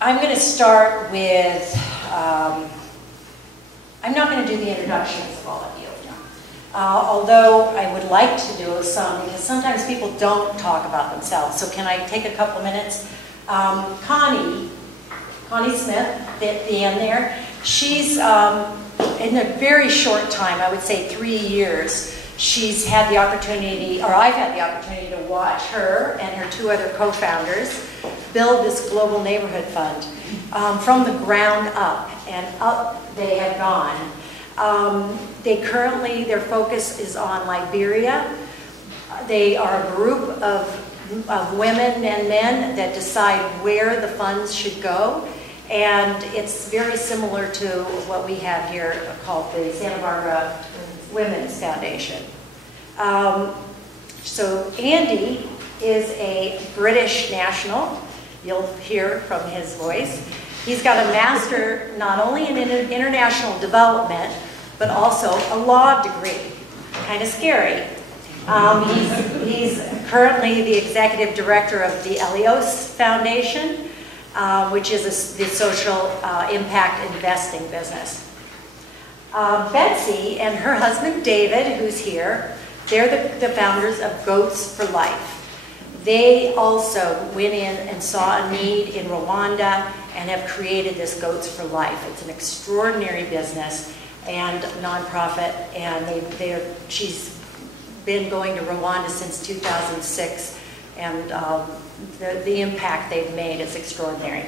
I'm going to start with, I'm not going to do the introductions of all of you. Although I would like to do some, because sometimes people don't talk about themselves. So can I take a couple minutes? Connie Smith, at the end there, she's, in a very short time, I would say 3 years, she's had the opportunity, or I've had the opportunity to watch her and her two other co-founders build this Global Neighborhood Fund from the ground up, and up they have gone. Their focus is on Liberia. They are a group of women and men that decide where the funds should go. And it's very similar to what we have here called the Santa Barbara Women's Foundation. So Andy is a British national. You'll hear from his voice. He's got a master not only in international development, but also a law degree. Kind of scary. He's currently the executive director of the Elios Foundation, which is the social impact investing business. Betsy and her husband David, who's here, they're the founders of Goats for Life. They also went in and saw a need in Rwanda and have created this Goats for Life. It's an extraordinary business and nonprofit, and she's been going to Rwanda since 2006, and the impact they've made is extraordinary.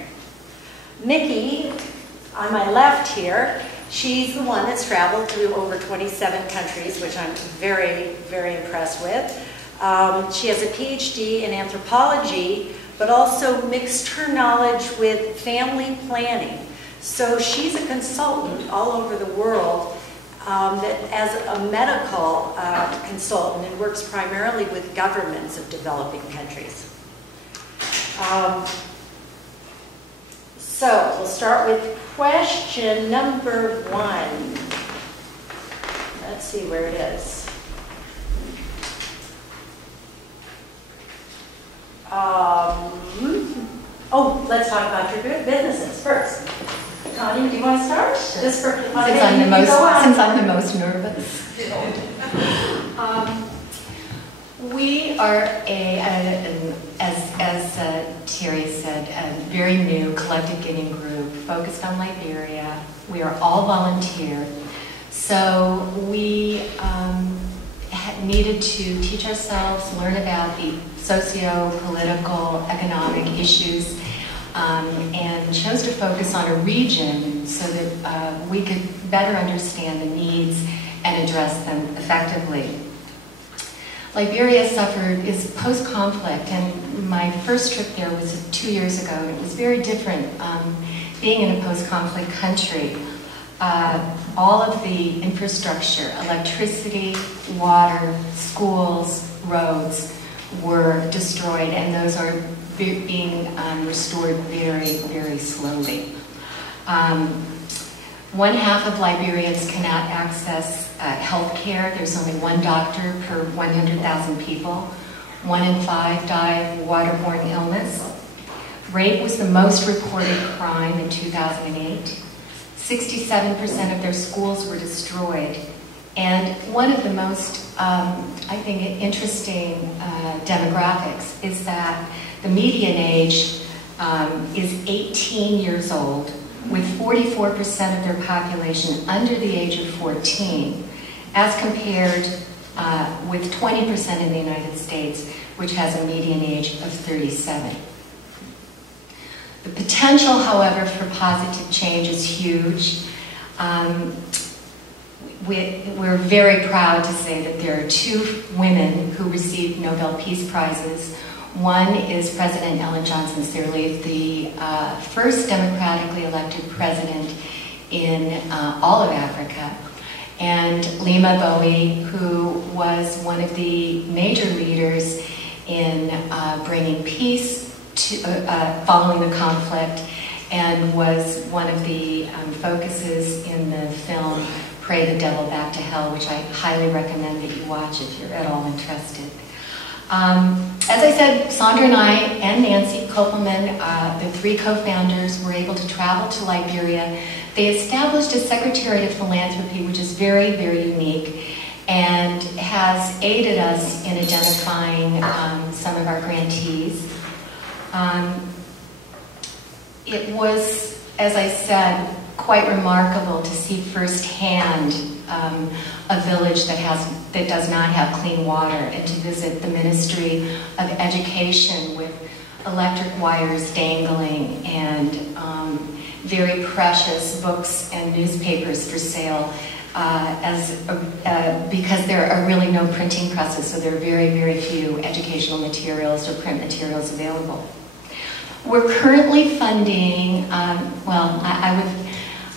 Nikki, on my left here, she's the one that's traveled to over 27 countries, which I'm very, very impressed with. She has a PhD in anthropology, but also mixed her knowledge with family planning. So she's a consultant all over the world as a medical consultant, and works primarily with governments of developing countries. So we'll start with question number 1. Let's see where it is. Let's talk about your businesses first. Connie, do you want to start? Sure. Just for since I'm the most nervous. We are as Terry said, a very new collective giving group focused on Liberia. We are all volunteer, so we needed to teach ourselves, learn about the socio-political, economic issues, and chose to focus on a region so that we could better understand the needs and address them effectively. Liberia is post-conflict, and my first trip there was 2 years ago. It was very different being in a post-conflict country. All of the infrastructure, electricity, water, schools, roads were destroyed, and those are being restored very, very slowly. One half of Liberians cannot access health care. There's only one doctor per 100,000 people. 1 in 5 die of waterborne illness. Rape was the most reported crime in 2008. 67% of their schools were destroyed. And one of the most, I think, interesting demographics is that the median age is 18 years old, with 44% of their population under the age of 14, as compared with 20% in the United States, which has a median age of 37. The potential, however, for positive change is huge. We're very proud to say that there are 2 women who received Nobel Peace Prizes. One is President Ellen Johnson Sirleaf, the first democratically elected president in all of Africa, and Lima Bowie, who was one of the major leaders in bringing peace to, following the conflict, and was one of the focuses in the film Pray the Devil Back to Hell, which I highly recommend that you watch if you're at all interested. As I said, Sandra and I and Nancy Kopelman, the three co-founders, were able to travel to Liberia. They established a Secretariat of Philanthropy, which is very, very unique, and has aided us in identifying some of our grantees. It was, as I said, quite remarkable to see firsthand a village that does not have clean water, and to visit the Ministry of Education with electric wires dangling and very precious books and newspapers for sale, because there are really no printing presses, so there are very, very few educational materials or print materials available. We're currently funding, well,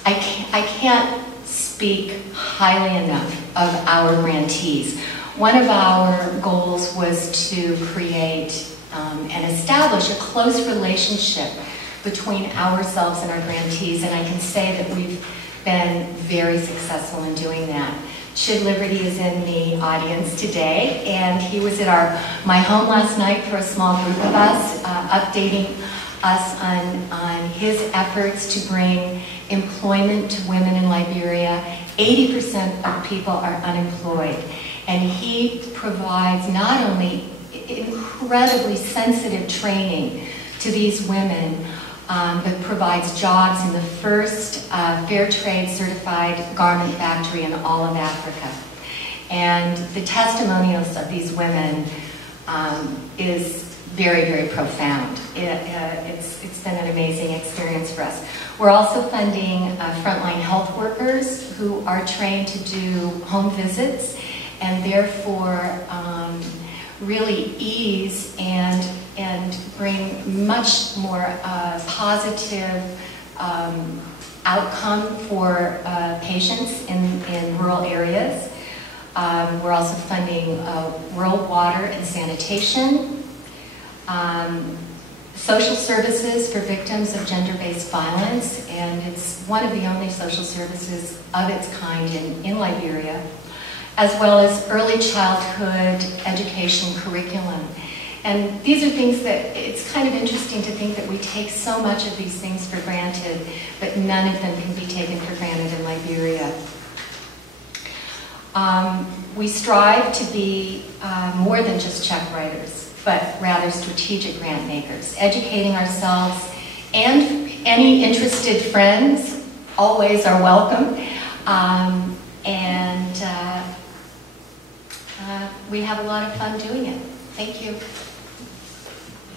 I can't speak highly enough of our grantees. One of our goals was to create and establish a close relationship between ourselves and our grantees, and I can say that we've been very successful in doing that. Shid Liberty is in the audience today, and he was at my home last night for a small group of us, updating us on his efforts to bring employment to women in Liberia. 80% of people are unemployed, and he provides not only incredibly sensitive training to these women, but provides jobs in the first fair trade certified garment factory in all of Africa. And the testimonials of these women is very, very profound. It's been an amazing experience for us. We're also funding frontline health workers who are trained to do home visits, and therefore really ease and bring much more positive outcome for patients in rural areas. We're also funding rural water and sanitation, social services for victims of gender-based violence, and it's one of the only social services of its kind in Liberia, as well as early childhood education curriculum. And these are things that, it's kind of interesting to think that we take so much of these things for granted, but none of them can be taken for granted in Liberia. We strive to be more than just check writers, but rather strategic grant makers, educating ourselves, and any interested friends always are welcome. We have a lot of fun doing it. Thank you.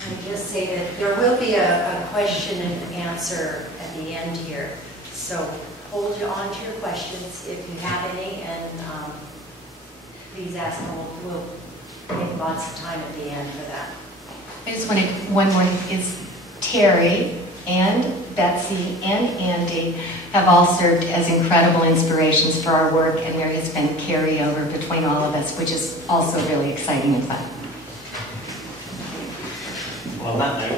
I just say that there will be a question and answer at the end here. So hold on to your questions if you have any, and please ask them. We'll take lots of time at the end for that. I just wanted one more. Is Terry and Betsy and Andy have all served as incredible inspirations for our work, and there has been carryover between all of us, which is also really exciting and fun. Well, on that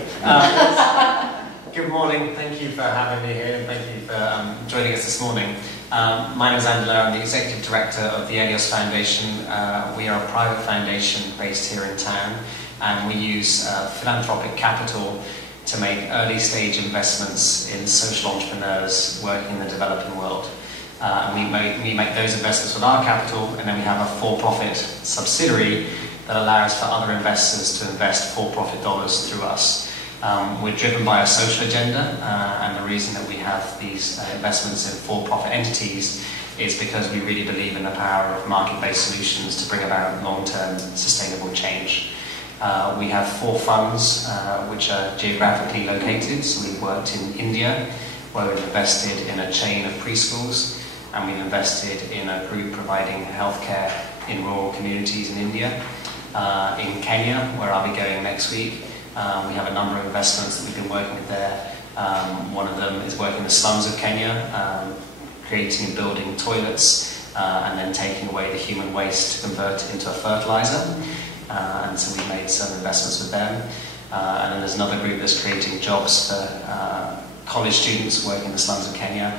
note, good morning. Thank you for having me here, and thank you for joining us this morning. My name is Angela. I'm the Executive Director of the Elios Foundation. We are a private foundation based here in town, and we use philanthropic capital to make early-stage investments in social entrepreneurs working in the developing world. And we make those investments with our capital, and then we have a for-profit subsidiary that allows for other investors to invest for-profit dollars through us. We're driven by a social agenda, and the reason that we have these investments in for-profit entities is because we really believe in the power of market-based solutions to bring about long-term sustainable change. We have 4 funds which are geographically located. So we've worked in India, where we've invested in a chain of preschools, and we've invested in a group providing healthcare in rural communities in India. In Kenya, where I'll be going next week, we have a number of investments that we've been working with there. One of them is working in the slums of Kenya, creating and building toilets, and then taking away the human waste to convert it into a fertilizer. And so we've made some investments with them. And then there's another group that's creating jobs for college students working in the slums of Kenya.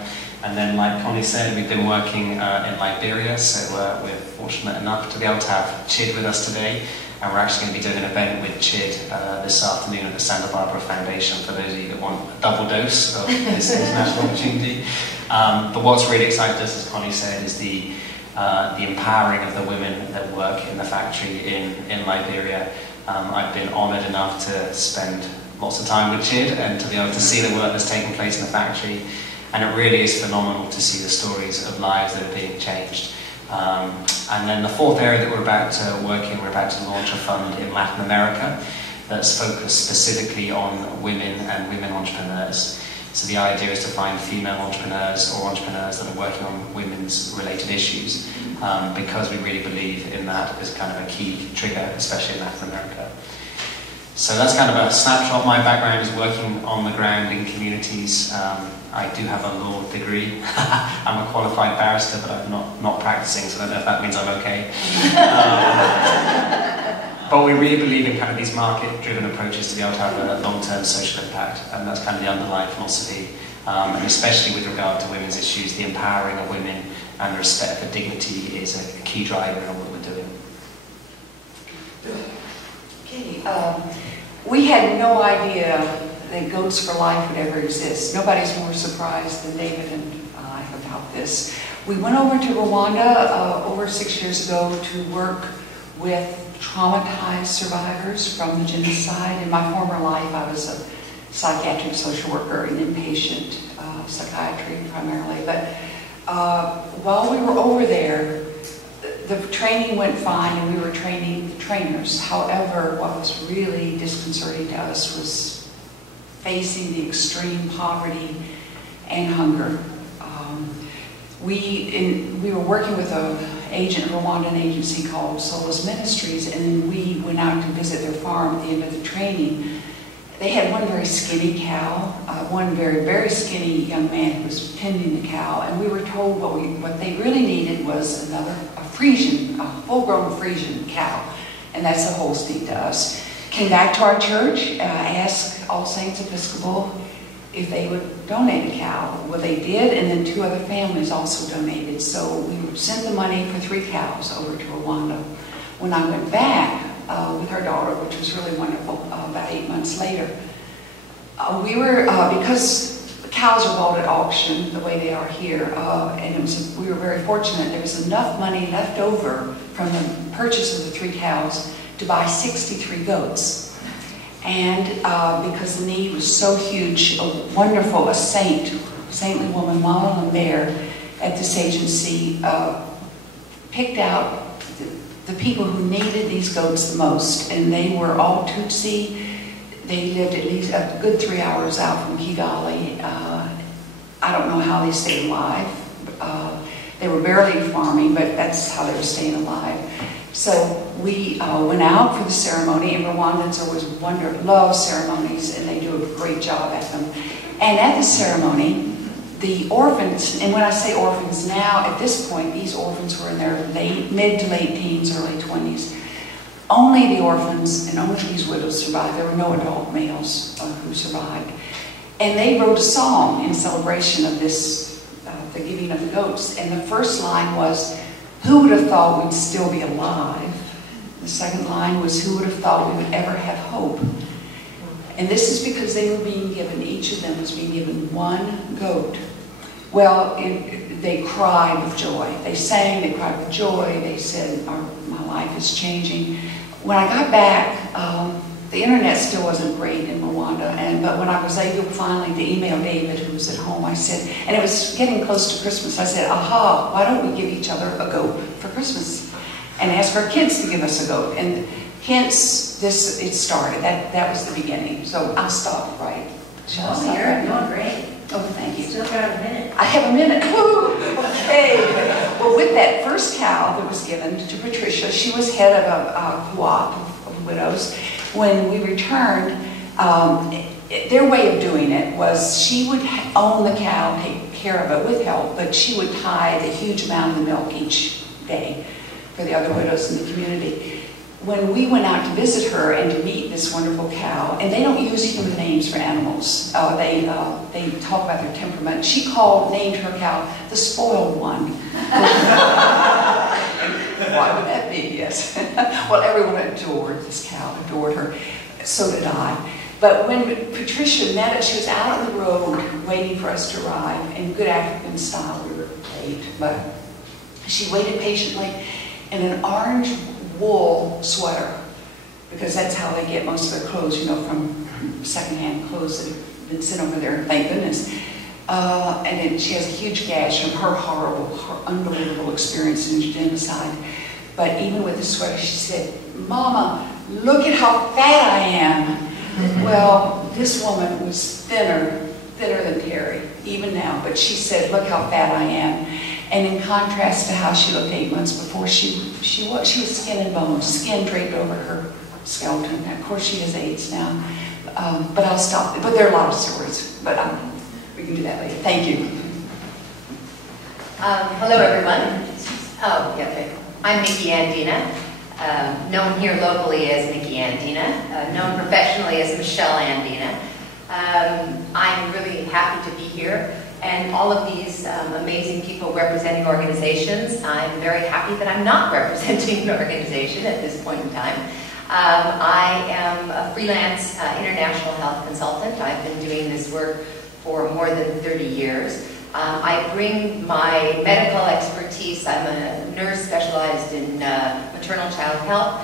And then, like Connie said, we've been working in Liberia, so we're fortunate enough to be able to have Chid with us today. And we're actually going to be doing an event with CHID this afternoon at the Santa Barbara Foundation for those of you that want a double dose of this international opportunity. But what's really excited us, as Connie said, is the empowering of the women that work in the factory in Liberia. I've been honoured enough to spend lots of time with CHID and to be able to see the work that's taking place in the factory. And it really is phenomenal to see the stories of lives that are being changed. And then the fourth area that we're about to work in, we're about to launch a fund in Latin America that's focused specifically on women and women entrepreneurs. So the idea is to find female entrepreneurs or entrepreneurs that are working on women's related issues, because we really believe in that as kind of a key trigger, especially in Latin America. So that's kind of a snapshot. My background is working on the ground in communities. I do have a law degree. I'm a qualified barrister, but I'm not practicing, so I don't know if that means I'm okay. But we really believe in kind of these market-driven approaches to be able to have a long-term social impact, and that's kind of the underlying philosophy. And especially with regard to women's issues, the empowering of women and the respect for dignity is a key driver in what we're doing. Okay, we had no idea that Goats for Life would ever exist. Nobody's more surprised than David and I about this. We went over to Rwanda over 6 years ago to work with traumatized survivors from the genocide. In my former life, I was a psychiatric social worker in inpatient psychiatry primarily. But while we were over there, the training went fine and we were training the trainers. However, what was really disconcerting to us was facing the extreme poverty and hunger. We were working with an Rwandan agency called Solas Ministries, and we went out to visit their farm at the end of the training. They had one very skinny cow, one very, very skinny young man who was tending the cow, and we were told what they really needed was a Frisian, a full-grown Frisian cow, and that's a Holstein to us. Came back to our church, asked All Saints Episcopal if they would donate a cow. Well, they did, and then 2 other families also donated. So we sent the money for 3 cows over to Rwanda. When I went back with our daughter, which was really wonderful, about 8 months later, we were, because cows are bought at auction the way they are here, and we were very fortunate. There was enough money left over from the purchase of the 3 cows to buy 63 goats. And because the need was so huge, a saintly woman, Mama Lambert, at this agency, picked out the people who needed these goats the most, and they were all Tutsi. They lived at least a good 3 hours out from Kigali. I don't know how they stayed alive. They were barely farming, but that's how they were staying alive. So we went out for the ceremony, and Rwandans always love ceremonies, and they do a great job at them. And at the ceremony, the orphans, and when I say orphans now, at this point, these orphans were in their mid to late teens, early 20s. Only the orphans and only these widows survived. There were no adult males who survived. And they wrote a song in celebration of this, the giving of the goats. And the first line was, "Who would have thought we'd still be alive?" The second line was, "Who would have thought we would ever have hope?" And this is because they were being given, each of them was being given 1 goat. Well, they cried with joy. They sang, they cried with joy. They said, my life is changing. When I got back, the internet still wasn't great in Rwanda, but when I was able finally to email David, who was at home, I said, and it was getting close to Christmas, I said, aha, why don't we give each other a goat for Christmas? And ask our kids to give us a goat. And hence, it started. That was the beginning. So I'll stop, right? Shall I stop? You're doing great. Oh, thank you. Still got a minute. I have a minute. Woo! Okay. Well, with that first cow that was given to Patricia, she was head of a co-op of widows. When we returned, their way of doing it was she would own the cow, take care of it with help, but she would tithe a huge amount of the milk each day for the other widows in the community. When we went out to visit her and to meet this wonderful cow, and they don't use human names for animals, they talk about their temperament. She named her cow the spoiled one. Why would that be? Yes. Well, everyone adored this cow, adored her. So did I. But when Patricia met us, she was out on the road waiting for us to arrive. In good African style, we were late, but she waited patiently in an orange wool sweater, because that's how they get most of their clothes, you know, from secondhand clothes that have been sent over there, thank goodness. And then she has a huge gash from her unbelievable experience in genocide. But even with the sweater, she said, "Mama, look at how fat I am." Well, this woman was thinner than Terry, even now. But she said, "Look how fat I am." And in contrast to how she looked 8 months before, she was skin and bones, skin draped over her skeleton. Of course, she has AIDS now. But I'll stop. But there are a lot of stories. But we can do that later. Thank you. Hello, everyone. Oh, yeah, okay. I'm Nikki Andina, known here locally as Nikki Andina, known professionally as Michelle Andina. I'm really happy to be here, and all of these amazing people representing organizations. I'm very happy that I'm not representing an organization at this point in time. I am a freelance international health consultant. I've been doing this work for more than 30 years. I bring my medical expertise. I'm a nurse specialized in maternal child health,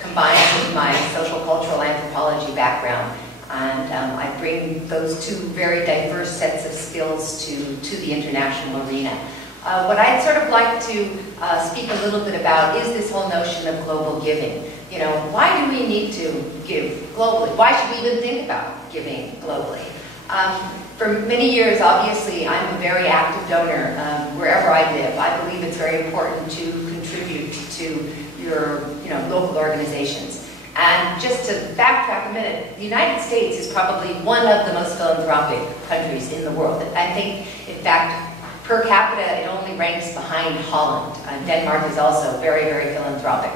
combined with my social cultural anthropology background. And I bring those two very diverse sets of skills to the international arena. What I'd sort of like to speak a little bit about is this whole notion of global giving. You know, why do we need to give globally? Why should we even think about giving globally? For many years, obviously, I'm a very active donor wherever I live. I believe it's very important to contribute to your local organizations. And just to backtrack a minute, the United States is probably one of the most philanthropic countries in the world. I think, in fact, per capita, it only ranks behind Holland. Denmark is also very, very philanthropic.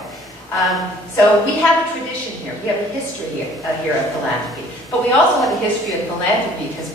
So we have a tradition here. We have a history here of philanthropy. But we also have a history of philanthropy because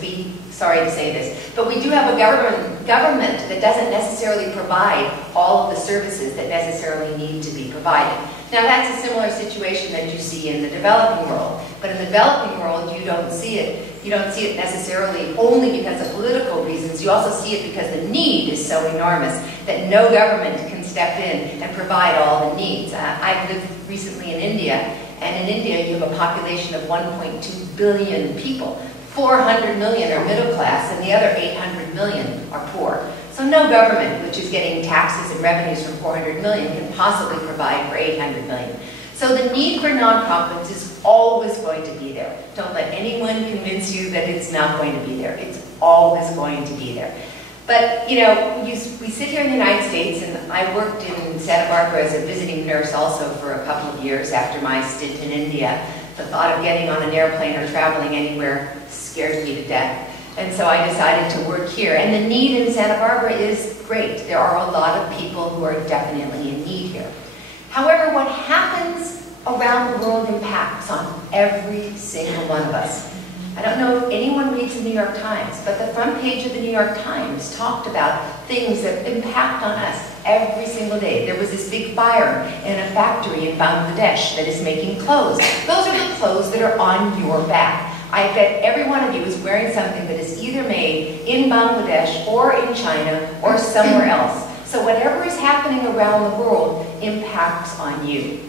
sorry to say this, but we do have a government that doesn't necessarily provide all of the services that necessarily need to be provided. Now that's a similar situation that you see in the developing world. But in the developing world, you don't see it. You don't see it necessarily only because of political reasons. You also see it because the need is so enormous that no government can step in and provide all the needs. I've lived recently in India, and in India you have a population of 1.2 billion people. 400 million are middle class, and the other 800 million are poor. So no government, which is getting taxes and revenues from 400 million, can possibly provide for 800 million. So the need for nonprofits is always going to be there. Don't let anyone convince you that it's not going to be there. It's always going to be there. But, you know, we sit here in the United States, and I worked in Santa Barbara as a visiting nurse also for a couple of years after my stint in India. The thought of getting on an airplane or traveling anywhere scared me to death. And so I decided to work here. And the need in Santa Barbara is great. There are a lot of people who are definitely in need here. However, what happens around the world impacts on every single one of us. I don't know if anyone reads the New York Times, but the front page of the New York Times talked about things that impact on us every single day. There was this big fire in a factory in Bangladesh that is making clothes. Those are the clothes that are on your back. I bet every one of you is wearing something that is either made in Bangladesh or in China or somewhere else. So whatever is happening around the world impacts on you.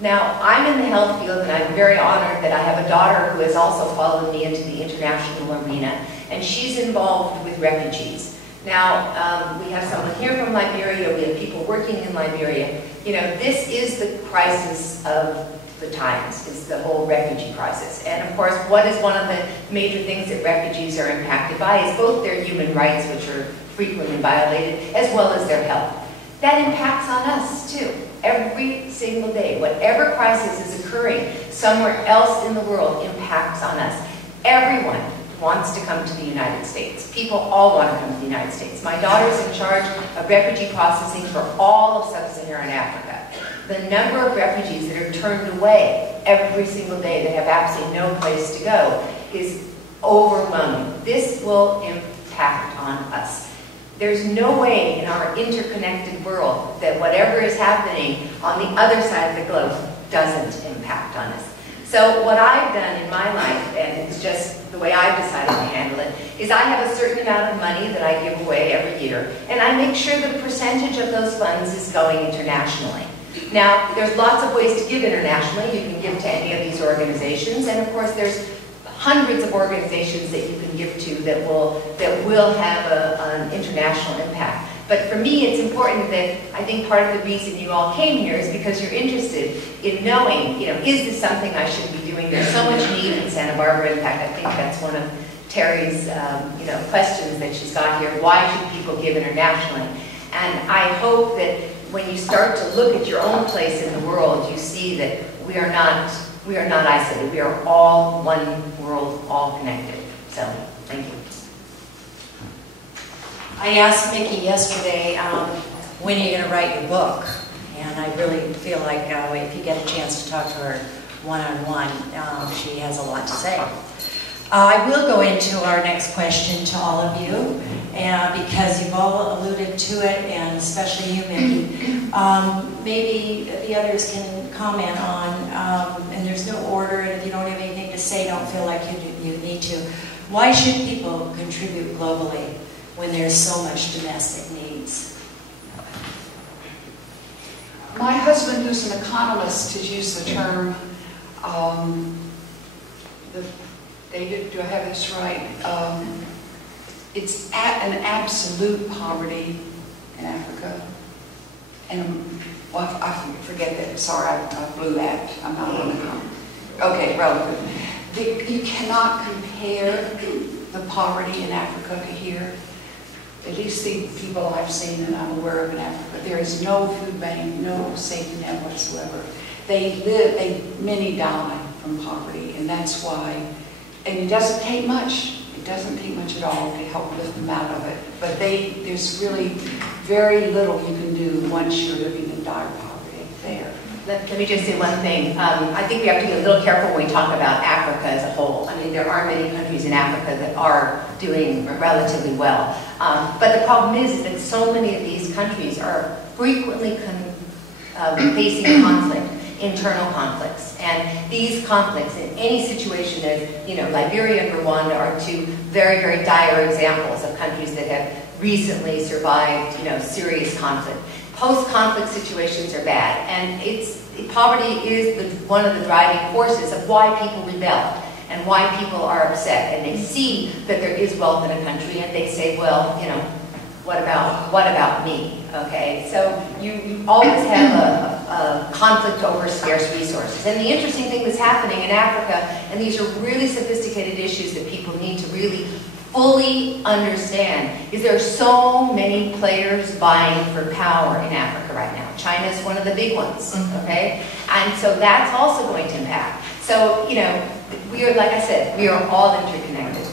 Now, I'm in the health field, and I'm very honored that I have a daughter who has also followed me into the international arena, and she's involved with refugees. Now, we have someone here from Liberia, we have people working in Liberia. You know, this is the crisis of the times, is the whole refugee crisis. And of course, what is one of the major things that refugees are impacted by is both their human rights, which are frequently violated, as well as their health. That impacts on us too. Every single day, whatever crisis is occurring somewhere else in the world impacts on us. Everyone wants to come to the United States. People all want to come to the United States. My daughter's in charge of refugee processing for all of sub-Saharan Africa. The number of refugees that are turned away every single day that have absolutely no place to go is overwhelming. This will impact on us. There's no way in our interconnected world that whatever is happening on the other side of the globe doesn't impact on us. So what I've done in my life, and it's just the way I've decided to handle it, is I have a certain amount of money that I give away every year, and I make sure that a percentage of those funds is going internationally. Now, there's lots of ways to give internationally. You can give to any of these organizations, and of course there's hundreds of organizations that you can give to that will have an international impact. But for me, it's important that I think part of the reason you all came here is because you're interested in knowing, is this something I should be doing? There's so much need in Santa Barbara. In fact, I think that's one of Terry's, questions that she's got here. Why should people give internationally? And I hope that when you start to look at your own place in the world, you see that we are not isolated. We are all one world, all connected. So, thank you. I asked Mickey yesterday, when are you going to write your book? And I really feel like if you get a chance to talk to her one-on-one, she has a lot to say. I will go into our next question to all of you, because you've all alluded to it, and especially you, Mickey. Maybe the others can comment on, and there's no order, and if you don't have anything to say, don't feel like you need to. Why should people contribute globally when there's so much domestic needs? My husband, who's an economist, has used the term, David, do I have this right? It's an absolute poverty in Africa. And, well, I forget that. Sorry, I blew that. I'm not an economist. Okay, relative. You cannot compare the poverty in Africa to here. At least the people I've seen and I'm aware of in Africa. There is no food bank, no safety net whatsoever. Many die from poverty, and that's why. And it doesn't take much. It doesn't take much at all to help lift them out of it. But there's really very little you can do once you're living in dire poverty there. Let me just say one thing. I think we have to be a little careful when we talk about Africa as a whole. I mean, there are many countries in Africa that are doing relatively well. But the problem is that so many of these countries are frequently facing conflict, internal conflicts. And these conflicts, in any situation, Liberia and Rwanda are two very, very dire examples of countries that have recently survived, serious conflict. Post-conflict situations are bad, and poverty is one of the driving forces of why people rebel and why people are upset. And they see that there is wealth in a country, and they say, well, what about me? Okay, so you always have a conflict over scarce resources. And the interesting thing that's happening in Africa, and these are really sophisticated issues that people need to really fully understand, is there are so many players vying for power in Africa right now. China is one of the big ones, okay? And so that's also going to impact. So, we are, like I said, we are all interconnected.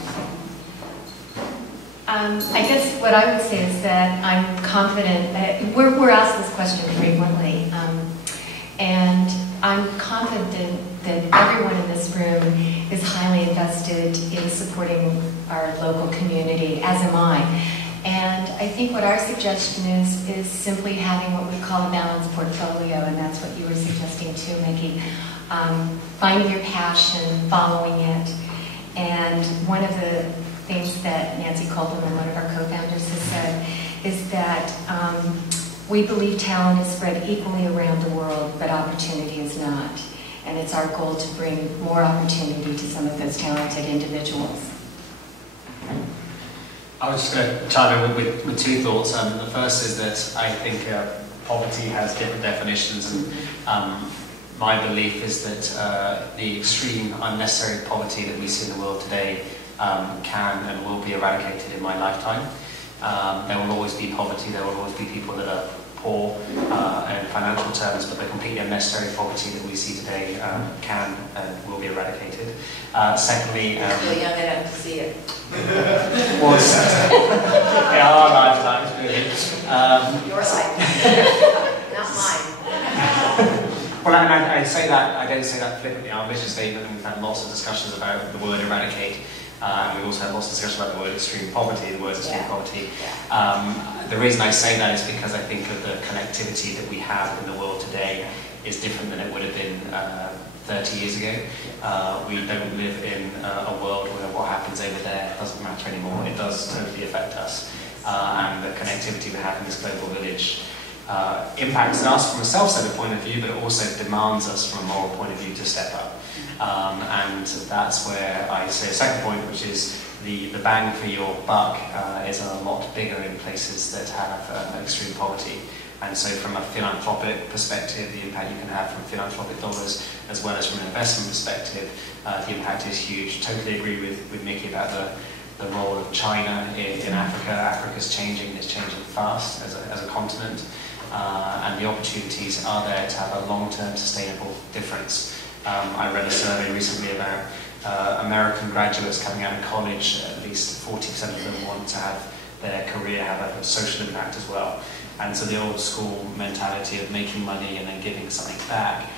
I guess what I would say is that I'm confident, we're asked this question frequently, and I'm confident that everyone in this room is highly invested in supporting our local community, as am I. And I think what our suggestion is simply having what we call a balanced portfolio, and that's what you were suggesting too, Mickey. Finding your passion, following it, and one of the things that Nancy Copeland, one of our co-founders, has said is that we believe talent is spread equally around the world, but opportunity is not. And it's our goal to bring more opportunity to some of those talented individuals. I was just going to chime in with two thoughts. The first is that I think poverty has different definitions, and my belief is that the extreme unnecessary poverty that we see in the world today can and will be eradicated in my lifetime. There will always be poverty, there will always be people that are poor in financial terms, but the completely unnecessary poverty that we see today can and will be eradicated. Secondly, You're still young enough to see it. Was in our lifetimes, really. Your life, not mine. Well, and I say that, I don't say that flippantly. Our vision statement, and we've had lots of discussions about the word eradicate. And we also had lots of discussion about the word extreme poverty, the words extreme Yeah. poverty. Yeah. The reason I say that is because I think of the connectivity that we have in the world today is different than it would have been 30 years ago. We don't live in a world where what happens over there doesn't matter anymore. It does totally affect us. And the connectivity we have in this global village impacts us from a self-centered point of view, but also demands us from a moral point of view to step up. And that's where I say a second point, which is the bang for your buck is a lot bigger in places that have extreme poverty. And so from a philanthropic perspective, the impact you can have from philanthropic dollars, as well as from an investment perspective, the impact is huge. Totally agree with Mickey about the role of China in Africa. Africa's changing, it's changing fast as a continent. And the opportunities are there to have a long-term sustainable difference. I read a survey recently about American graduates coming out of college. At least 40% of them want to have their career have a social impact as well. And so the old school mentality of making money and then giving something back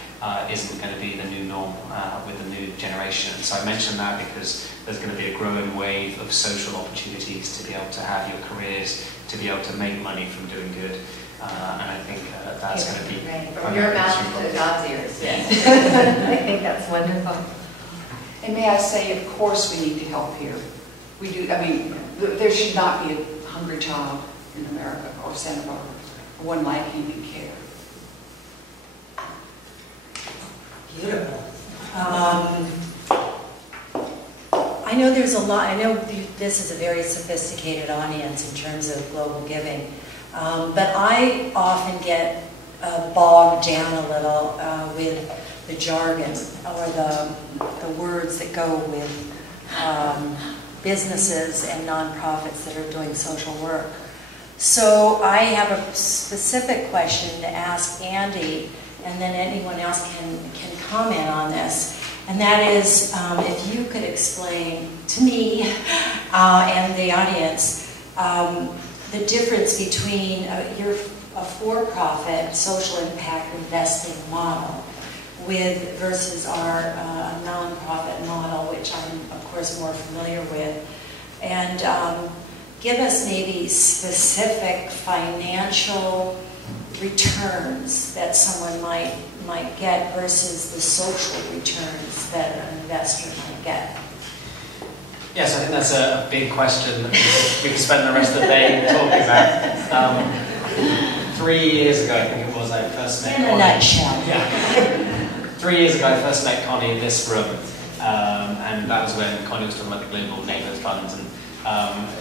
isn't going to be the new norm with the new generation. So I mention that because there's going to be a growing wave of social opportunities to be able to have your careers, to be able to make money from doing good. And I think that's going to be... Right. From your mouth to God's ears. Yes. I think that's wonderful. And may I say, of course we need to help here. We do, I mean, there should not be a hungry child in America or Santa Barbara, one lacking in care. Beautiful. I know there's a lot, I know this is a very sophisticated audience in terms of global giving, but I often get bogged down a little with the jargon or the words that go with businesses and nonprofits that are doing social work. So I have a specific question to ask Andy, and then anyone else can comment on this. And that is, if you could explain to me and the audience the difference between your for-profit social impact investing model versus our nonprofit model, which I'm of course more familiar with, and give us maybe specific financial returns that someone might get versus the social returns that an investor might get. Yes, I think that's a big question that we can spend the rest of the day talking about. 3 years ago, I think it was, I first met Connie. In a nutshell. Yeah. 3 years ago, I first met Connie in this room, and that was when Connie was talking about the Global Neighbours Funds, and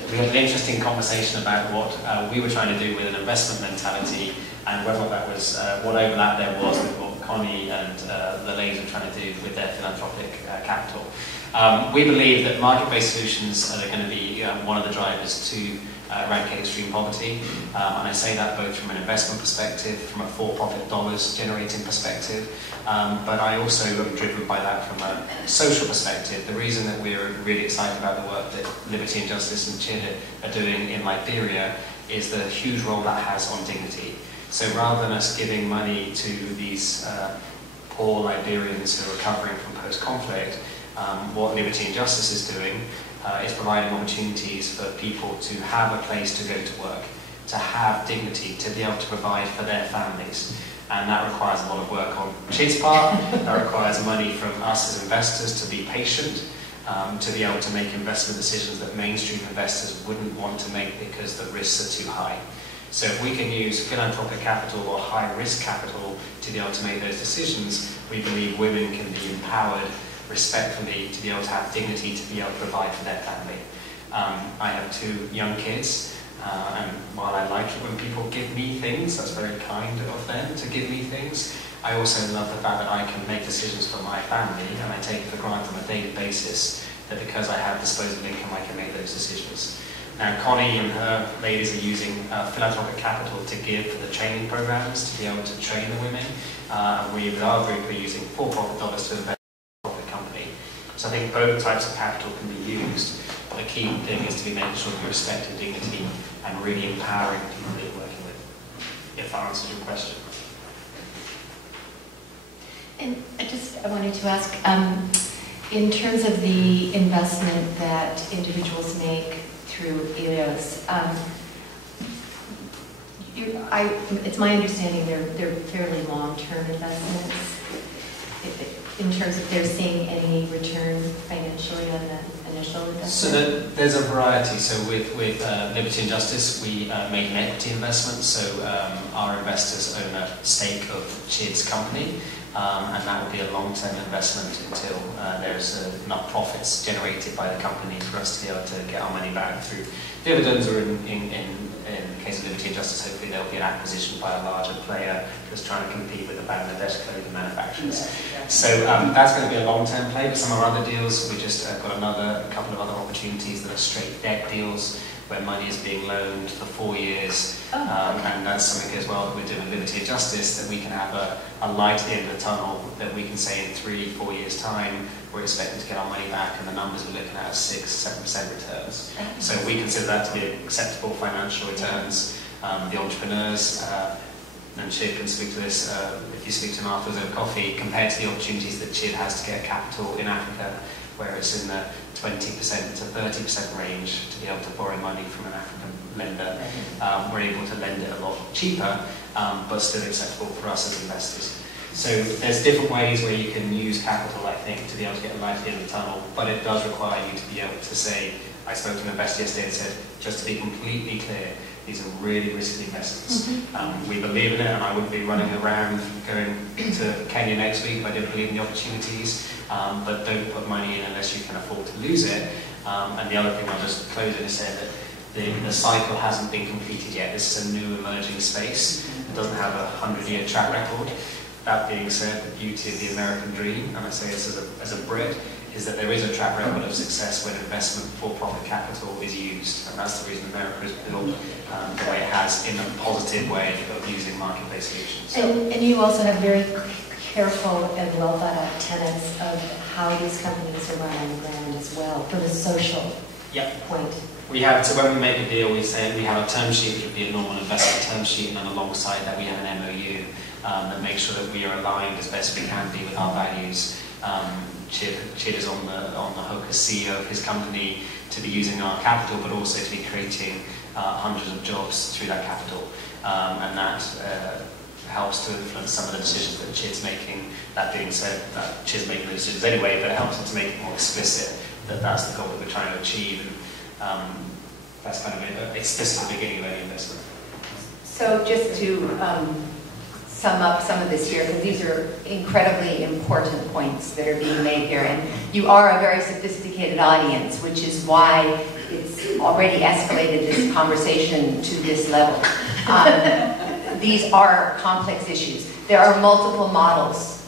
we had an interesting conversation about what we were trying to do with an investment mentality, and whether that was what overlap there was with what Connie and the ladies were trying to do with their philanthropic capital. We believe that market-based solutions are going to be one of the drivers to eradicate extreme poverty, and I say that both from an investment perspective, from a for-profit dollars generating perspective, but I also am driven by that from a social perspective. The reason that we're really excited about the work that Liberty and Justice and Chile are doing in Liberia is the huge role that has on dignity. So rather than us giving money to these poor Liberians who are recovering from post-conflict, what Liberty and Justice is doing is providing opportunities for people to have a place to go to work, to have dignity, to be able to provide for their families. And that requires a lot of work on Chid's part. That requires money from us as investors to be patient, to be able to make investment decisions that mainstream investors wouldn't want to make because the risks are too high. So if we can use philanthropic capital or high-risk capital to be able to make those decisions, we believe women can be empowered respectfully to be able to have dignity, to be able to provide for their family. I have 2 young kids, and while I like it when people give me things, that's very kind of them to give me things, I also love the fact that I can make decisions for my family, and I take it for granted on a daily basis that because I have disposable income, I can make those decisions. Now, Connie and her ladies are using philanthropic capital to give for the training programs, to be able to train the women. We, with our group, are using for-profit dollars to invest in a profit company. So I think both types of capital can be used. But the key thing is to be making sure that you respect dignity and really empowering the people that you're working with, if that answers your question. And I wanted to ask, In terms of the investment that individuals make through EOS, it's my understanding they're fairly long-term investments in terms of they're seeing any return financially on the initial investment? So there's a variety. So with Liberty and Justice, we make an equity investment. So our investors own a stake of CHID's company, and that would be a long-term investment until there's enough profits generated by the company for us to be able to get our money back through dividends, or in the case of Liberty and Justice, hopefully there'll be an acquisition by a larger player that's trying to compete with the Bangladesh clothing manufacturers. So that's going to be a long-term play. But some of our other deals, we just got a couple of other opportunities that are straight debt deals where money is being loaned for 4 years. And that's something as well that we're doing with Liberty and Justice, that we can have a light at the end of the tunnel that we can say in 3-4 years' time we're expecting to get our money back, and the numbers we're looking at are 6-7% returns. So we consider that to be acceptable financial returns. The entrepreneurs, and Chid can speak to this, if you speak to them afterwards over coffee, compared to the opportunities that Chid has to get capital in Africa, where it's in the 20% to 30% range to be able to borrow money from an African lender, we're able to lend it a lot cheaper, but still acceptable for us as investors. So there's different ways where you can use capital, I think, to be able to get a light at the end of the tunnel, but it does require you to be able to say, I spoke to an investor yesterday and said, just to be completely clear, these are really risky investments. We believe in it, and I wouldn't be running around going to Kenya next week if I didn't believe in the opportunities, but don't put money in unless you can afford to lose it. And the other thing I'll just close in is say that the cycle hasn't been completed yet. This is a new emerging space. It doesn't have a 100-year track record. That being said, the beauty of the American dream, and I say this as a Brit, is that there is a track record of success when investment for profit capital is used, and that's the reason America is built the way it has, in a positive way of using market-based solutions. And you also have very careful and well thought out tenets of how these companies are run on the ground as well, for the social point. We have, so when we make a deal, we say we have a term sheet, which would be a normal investment term sheet, and then alongside that we have an MOU that makes sure that we are aligned as best we can be with our values. Chid is on the hook as CEO of his company to be using our capital, but also to be creating hundreds of jobs through that capital, and that helps to influence some of the decisions that Chid's making. That being said, Chid's making the decisions anyway, but it helps him to make it more explicit that that's the goal that we're trying to achieve, and that's kind of it. It's just the beginning of any investment. So just to sum up some of this here, because these are incredibly important points that are being made here, and you are a very sophisticated audience, which is why it's already escalated this conversation to this level. These are complex issues. There are multiple models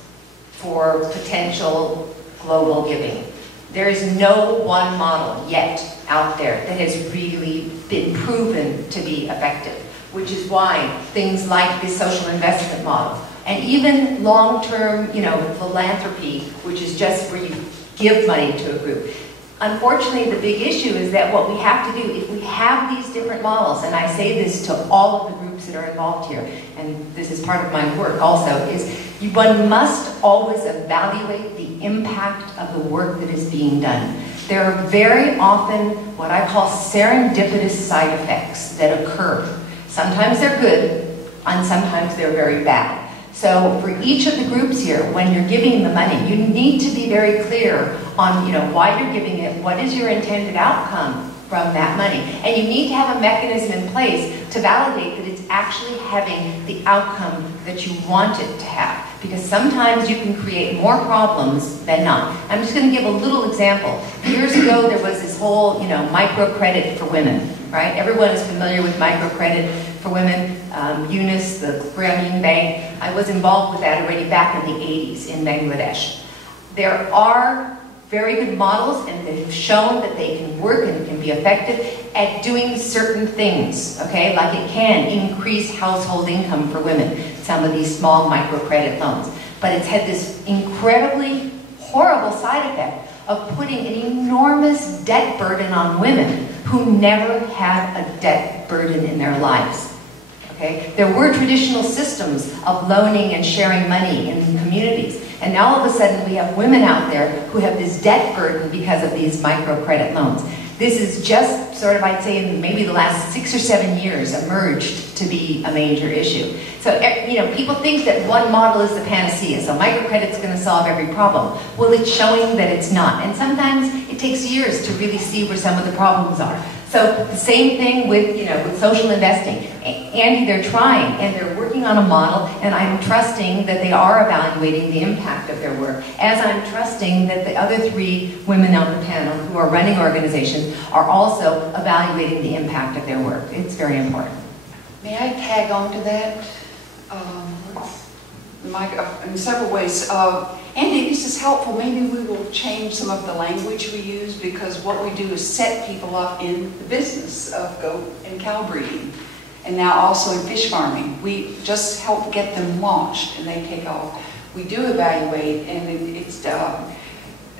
for potential global giving. There is no one model yet out there that has really been proven to be effective, which is why things like this social investment model, and even long-term, philanthropy, which is just where you give money to a group. Unfortunately, the big issue is that what we have to do, if we have these different models, and I say this to all of the groups that are involved here, and this is part of my work also, is one must always evaluate the impact of the work that is being done. There are very often what I call serendipitous side effects that occur. Sometimes they're good, and sometimes they're very bad. So for each of the groups here, when you're giving the money, you need to be very clear on why you're giving it, what is your intended outcome from that money. And you need to have a mechanism in place to validate that it's actually having the outcome that you want it to have. Because sometimes you can create more problems than not. I'm just going to give a little example. Years ago, there was this whole, microcredit for women, right? Everyone is familiar with microcredit for women. Eunice, the Grameen Bank, I was involved with that already back in the 80s in Bangladesh. There are very good models, and they've shown that they can work and can be effective at doing certain things, okay? Like it can increase household income for women, some of these small microcredit loans. But it's had this incredibly horrible side effect of putting an enormous debt burden on women who never had a debt burden in their lives. Okay? There were traditional systems of loaning and sharing money in communities, And now all of a sudden we have women out there who have this debt burden because of these microcredit loans. This is just sort of, I'd say, in maybe the last 6 or 7 years emerged to be a major issue. So, you know, people think that one model is the panacea, so microcredit's going to solve every problem. Well, it's showing that it's not. And sometimes it takes years to really see where some of the problems are. So the same thing with, you know, with social investing. Andy, they're trying, and they're working on a model, and I'm trusting that they are evaluating the impact of their work, as I'm trusting that the other 3 women on the panel who are running organizations are also evaluating the impact of their work. It's very important. May I tag on to that? In several ways. Andy, this is helpful. Maybe we will change some of the language we use, because what we do is set people up in the business of goat and cow breeding, and now also in fish farming. We just help get them launched and they take off. We do evaluate, and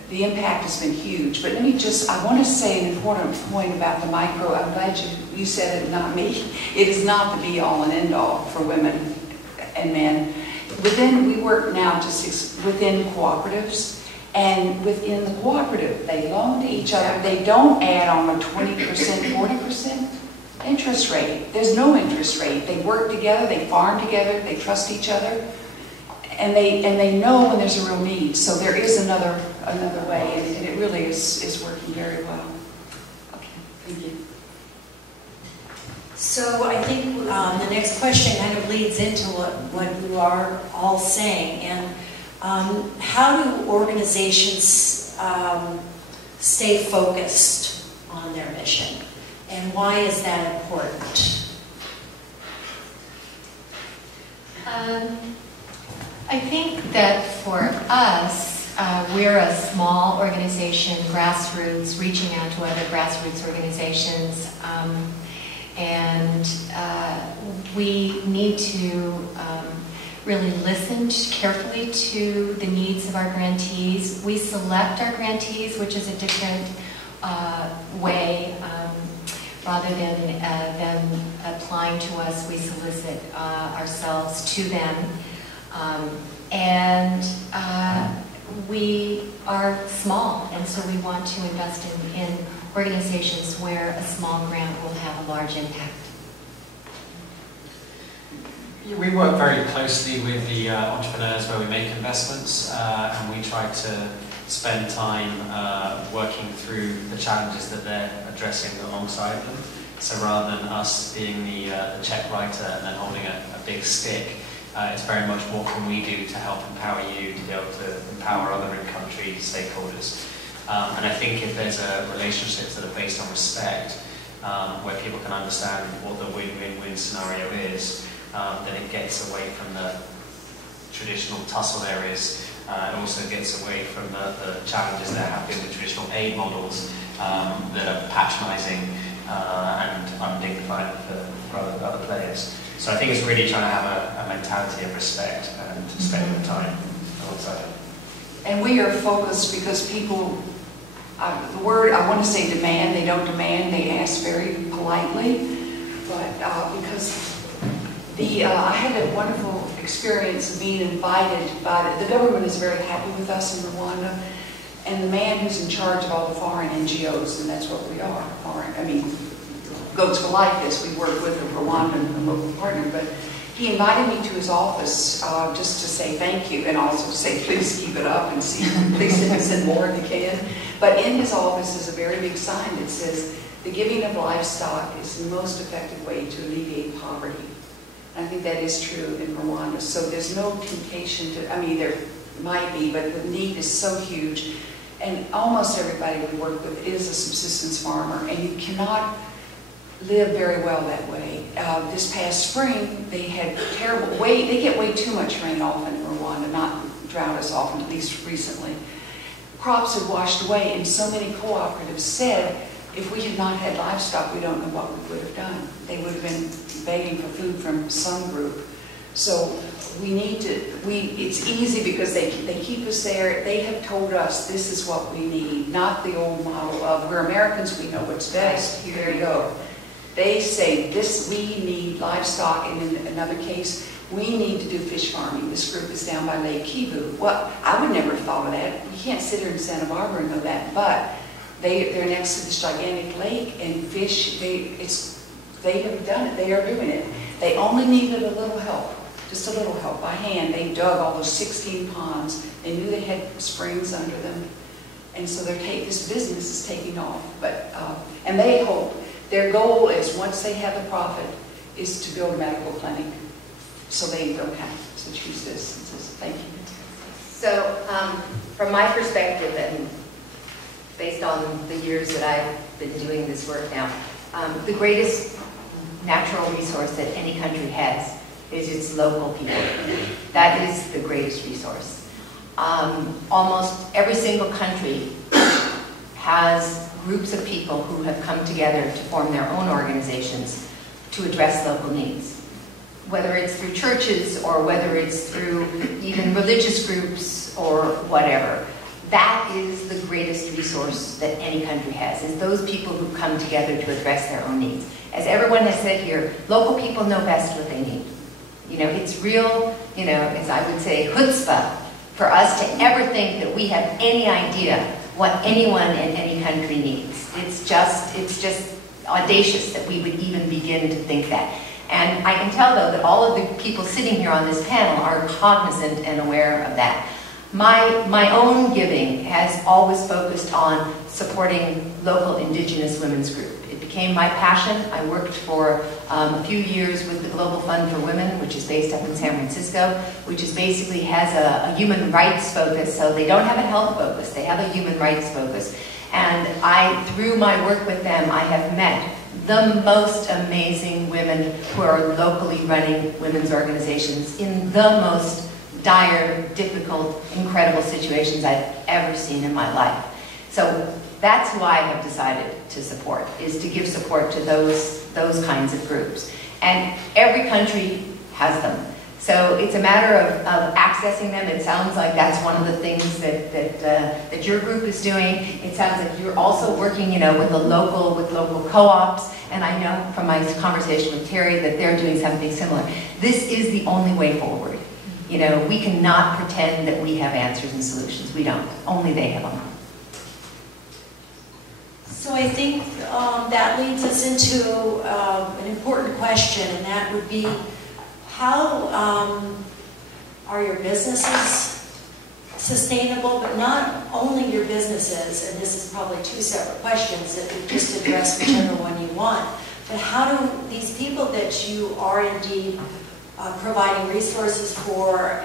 the impact has been huge. But let me just, I want to say an important point about the micro. I'm glad you said it, not me. It is not the be-all and end-all for women and men. We work now within cooperatives, and within the cooperative, they loan to each other. They don't add on a 20%, 40% interest rate. There's no interest rate. They work together, they farm together, they trust each other, and they know when there's a real need. So there is another way, and it really is working very well. Okay, thank you. So I think the next question kind of leads into what you are all saying. And how do organizations stay focused on their mission? And why is that important? I think that for us, we're a small organization, grassroots, reaching out to other grassroots organizations. And we need to really listen carefully to the needs of our grantees. We select our grantees, which is a different way. Rather than them applying to us, we solicit ourselves to them. We are small, and so we want to invest in organizations where a small grant will have a large impact. We work very closely with the entrepreneurs where we make investments, and we try to spend time working through the challenges that they're addressing alongside them. So rather than us being the check writer and then holding a big stick, it's very much what can we do to help empower you to be able to empower other in-country stakeholders. And I think if there's relationships that are based on respect, where people can understand what the win-win-win scenario is, then it gets away from the traditional tussle areas. It also gets away from the challenges that have been with traditional aid models that are patronising and undignified for other players. So I think it's really trying to have a mentality of respect and spending time alongside it. And we are focused because people, the word, I want to say demand, they don't demand, they ask very politely, but because I had a wonderful experience of being invited by the government is very happy with us in Rwanda, and the man who's in charge of all the foreign NGOs, and that's what we are, Goats for Life is, we work with a Rwandan local partner, but he invited me to his office just to say thank you, and also to say please keep it up and please send more if you can. But in his office is a very big sign that says, the giving of livestock is the most effective way to alleviate poverty. I think that is true in Rwanda. So there's no temptation to, there might be, but the need is so huge. And almost everybody we work with is a subsistence farmer, and you cannot live very well that way. This past spring, they had they get way too much rain often in Rwanda, not drought as often, at least recently. Crops had washed away, and so many cooperatives said, if we had not had livestock, we don't know what we would have done. They would have been begging for food from some group. So we need to, it's easy because they keep us there. They have told us this is what we need, not the old model of we're Americans, we know what's best, here you go. They say this, we need livestock, and in another case, we need to do fish farming. This group is down by Lake Kivu. Well, I would never have thought of that. You can't sit here in Santa Barbara and know that, but they're next to this gigantic lake, and fish, they have done it. They are doing it. They only needed a little help, just a little help by hand. They dug all those 16 ponds. They knew they had springs under them, and so this business is taking off. But and they hope, their goal is, once they have the profit, is to build a medical clinic, so they don't have to choose this. Thank you. So, from my perspective, and based on the years that I've been doing this work now, the greatest natural resource that any country has is its local people. That is the greatest resource. Almost every single country has groups of people who have come together to form their own organizations to address local needs. Whether it's through churches or whether it's through even religious groups or whatever. That is the greatest resource that any country has, is those people who come together to address their own needs. As everyone has said here, local people know best what they need. You know, it's real, you know, as I would say, chutzpah for us to ever think that we have any idea what anyone in any country needs. It's just audacious that we would even begin to think that. And I can tell, though, that all of the people sitting here on this panel are cognizant and aware of that. My own giving has always focused on supporting local Indigenous women's group. It became my passion. I worked for a few years with the Global Fund for Women, which is based up in San Francisco, which is basically has a human rights focus. So they don't have a health focus, they have a human rights focus. And through my work with them, I have met the most amazing women who are locally running women's organizations in the most dire, difficult, incredible situations I've ever seen in my life. So that's who I have decided to support, is to give support to those kinds of groups. And every country has them. So it's a matter of accessing them. It sounds like that's one of the things that your group is doing. It sounds like you're also working, you know, with local co-ops. And I know from my conversation with Terry that they're doing something similar. This is the only way forward. You know, we cannot pretend that we have answers and solutions. We don't. Only they have them. So I think that leads us into an important question, and that would be, how are your businesses sustainable, but not only your businesses, and this is probably two separate questions that we just address whichever one you want, but how do these people that you are indeed providing resources for,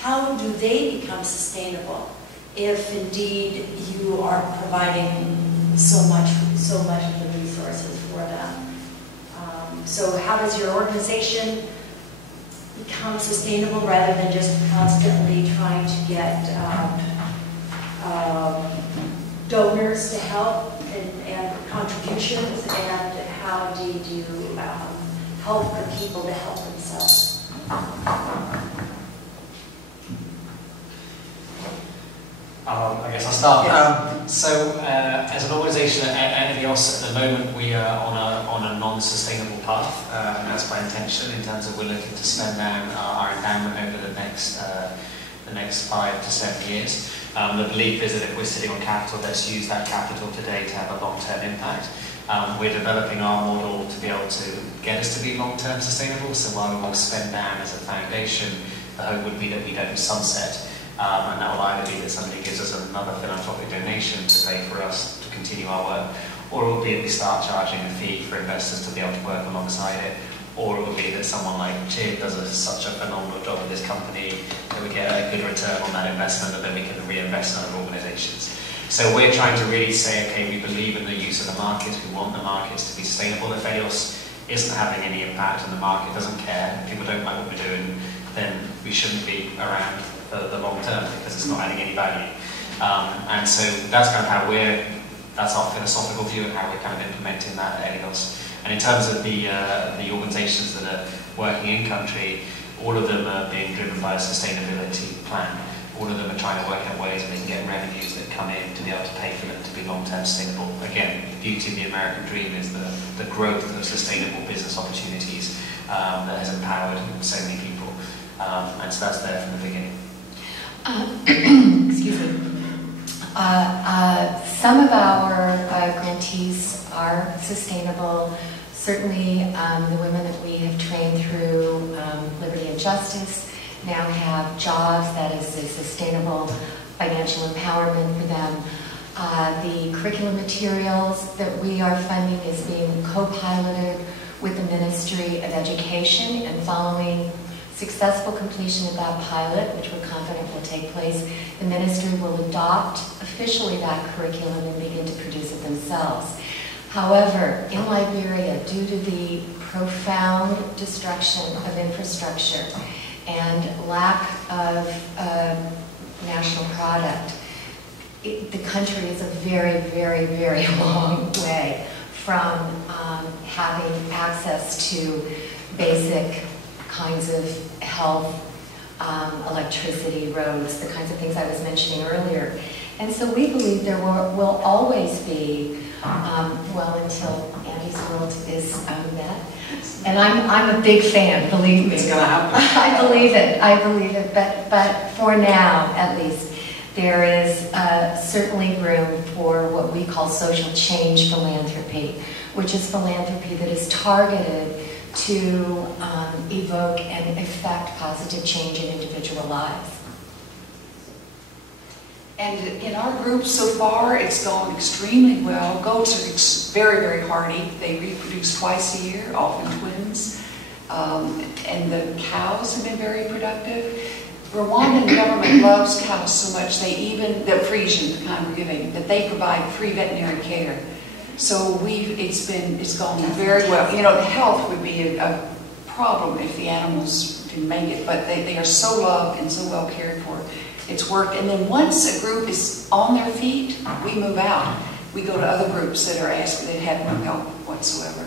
how do they become sustainable if indeed you are providing so much of the resources for them? So how does your organization become sustainable rather than just constantly trying to get donors to help and contributions, and how do you help the people to help themselves? I guess I'll start. Yes. So, as an organisation at ENEOS, at the moment we are on a non-sustainable path, and that's by intention. In terms of we're looking to spend down our endowment over the next 5 to 7 years. The belief is that if we're sitting on capital, let's use that capital today to have a long-term impact. We're developing our model to be able to get us to be long-term sustainable. So while we will spend down as a foundation, the hope would be that we don't sunset. And that will either be that somebody gives us another philanthropic donation to pay for us to continue our work, or it will be that we start charging a fee for investors to be able to work alongside it, or it will be that someone like Chid does such a phenomenal job with this company that we get a good return on that investment, and then we can reinvest in other organisations. So we're trying to really say, okay, we believe in the use of the markets, we want the markets to be sustainable. If ENEOS isn't having any impact and the market doesn't care, if people don't like what we're doing, then we shouldn't be around for the long term because it's not adding any value. And so that's kind of how that's our philosophical view and how we're kind of implementing that at ENEOS. And in terms of the organisations that are working in country, all of them are being driven by a sustainability plan. All of them are trying to work out ways that they can get revenues that come in to be able to pay for them to be long-term sustainable. Again, the beauty of the American dream is the growth of sustainable business opportunities that has empowered so many people. And so that's there from the beginning. Excuse me. Some of our grantees are sustainable. Certainly, the women that we have trained through Liberty and Justice now have jobs that is a sustainable financial empowerment for them. The curriculum materials that we are funding is being co-piloted with the Ministry of Education, and following successful completion of that pilot, which we're confident will take place, the ministry will adopt officially that curriculum and begin to produce it themselves. However, in Liberia, due to the profound destruction of infrastructure and lack of national product, the country is a very, very, very long way from having access to basic kinds of health, electricity, roads, the kinds of things I was mentioning earlier. And so we believe there will always be, well, until Andy's world is met. And I'm a big fan, believe me. It's going to happen. I believe it. But for now, at least, there is certainly room for what we call social change philanthropy, which is philanthropy that is targeted to evoke and effect positive change in individual lives. And in our group so far, it's gone extremely well. Goats are very, very hardy. They reproduce twice a year, often twins. And the cows have been very productive. Rwandan government loves cows so much, the Frisian congregation, that they provide free veterinary care. So it's gone very well. You know, the health would be a problem if the animals didn't make it, but they are so loved and so well cared for. It's worked. And then once a group is on their feet, we move out. We go to other groups that are asked that have no help whatsoever.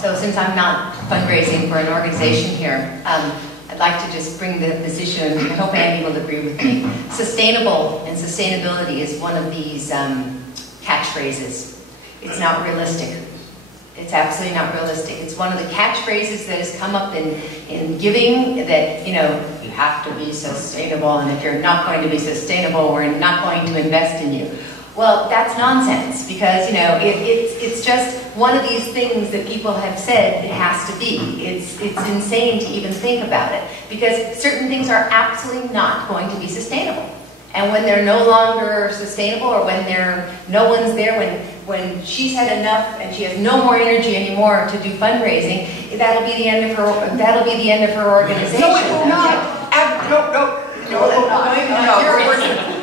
So since I'm not fundraising for an organization here, I'd like to just bring the position, I hope Andy will agree with me. Sustainable and sustainability is one of these catchphrases. It's not realistic. It's absolutely not realistic. It's one of the catchphrases that has come up in giving that, you know, you have to be sustainable, and if you're not going to be sustainable, we're not going to invest in you. Well, that's nonsense, because, you know, it's just one of these things that people have said it has to be. It's insane to even think about it, because certain things are absolutely not going to be sustainable. And when they're no longer sustainable, or when no one's there, when she's had enough and she has no more energy anymore to do fundraising, that'll be the end of her organization. No, it will not. No.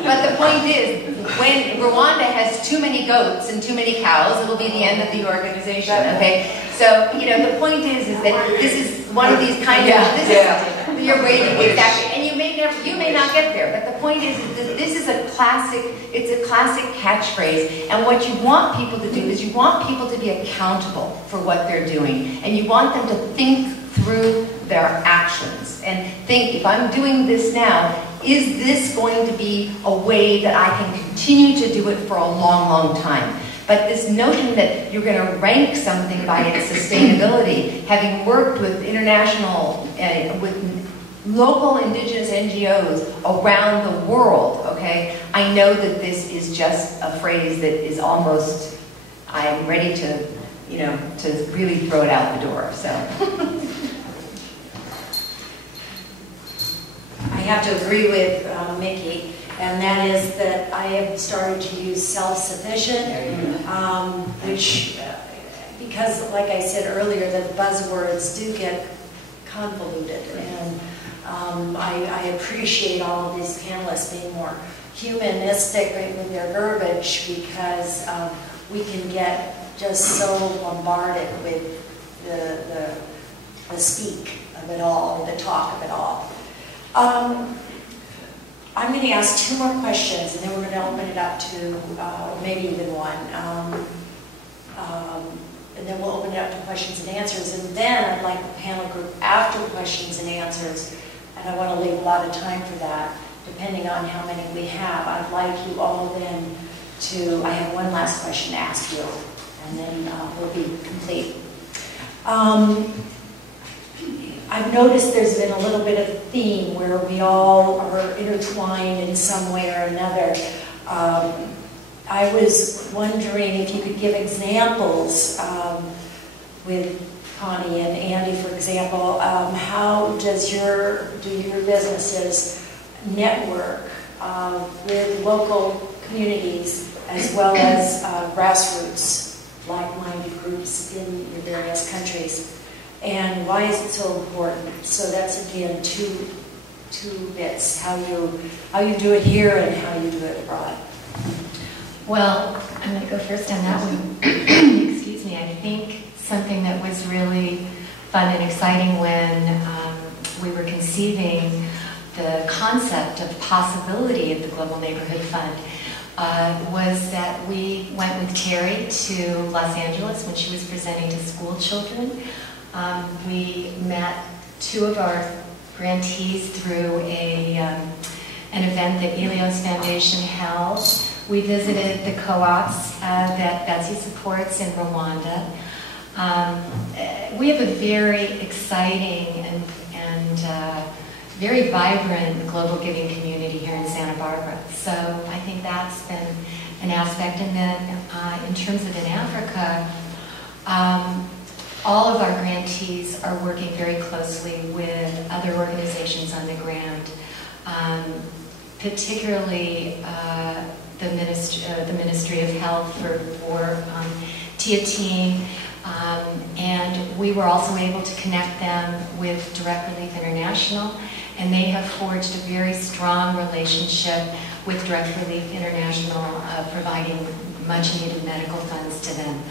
But the point is, when Rwanda has too many goats and too many cows, it'll be the end of the organization. Okay, so you know the point is that this is one of these kind of you're waiting exactly, and you may not get there. But the point is that this is a classic. It's a classic catchphrase, and what you want people to do is you want people to be accountable for what they're doing, and you want them to think through their actions and think, if I'm doing this now, is this going to be a way that I can continue to do it for a long, long time? But this notion that you're going to rank something by its sustainability, having worked with international, with local indigenous NGOs around the world, okay, I know that this is just a phrase that is almost, I'm ready to, you know, to really throw it out the door, so. I have to agree with Mickey, and that is that I have started to use self-sufficient, which, because like I said earlier, the buzzwords do get convoluted, and I appreciate all of these panelists being more humanistic with their verbiage, because we can get just so bombarded with the speak of it all, the talk of it all. I'm going to ask 2 more questions, and then we're going to open it up to maybe even one. And then we'll open it up to questions and answers. And then I'd like the panel group after questions and answers, and I want to leave a lot of time for that, depending on how many we have. I'd like you all then to, I have one last question to ask you, and then we'll be complete. I've noticed there's been a little bit of theme where we all are intertwined in some way or another. I was wondering if you could give examples with Connie and Andy, for example. How do your businesses network with local communities as well as grassroots, like-minded groups in your various countries? And why is it so important? So that's, again, two bits, how you do it here and how you do it abroad. Well, I'm going to go first on that one. Excuse me. I think something that was really fun and exciting when we were conceiving the concept of possibility of the Global Neighborhood Fund was that we went with Terry to Los Angeles when she was presenting to school children. We met two of our grantees through an event that Elios Foundation held. We visited the co-ops that Betsy supports in Rwanda. We have a very exciting and very vibrant global giving community here in Santa Barbara. So I think that's been an aspect. And then in terms of in Africa, all of our grantees are working very closely with other organizations on the ground, particularly the Ministry of Health for Tiatin, and we were also able to connect them with Direct Relief International, and they have forged a very strong relationship with Direct Relief International, providing much-needed medical funds to them.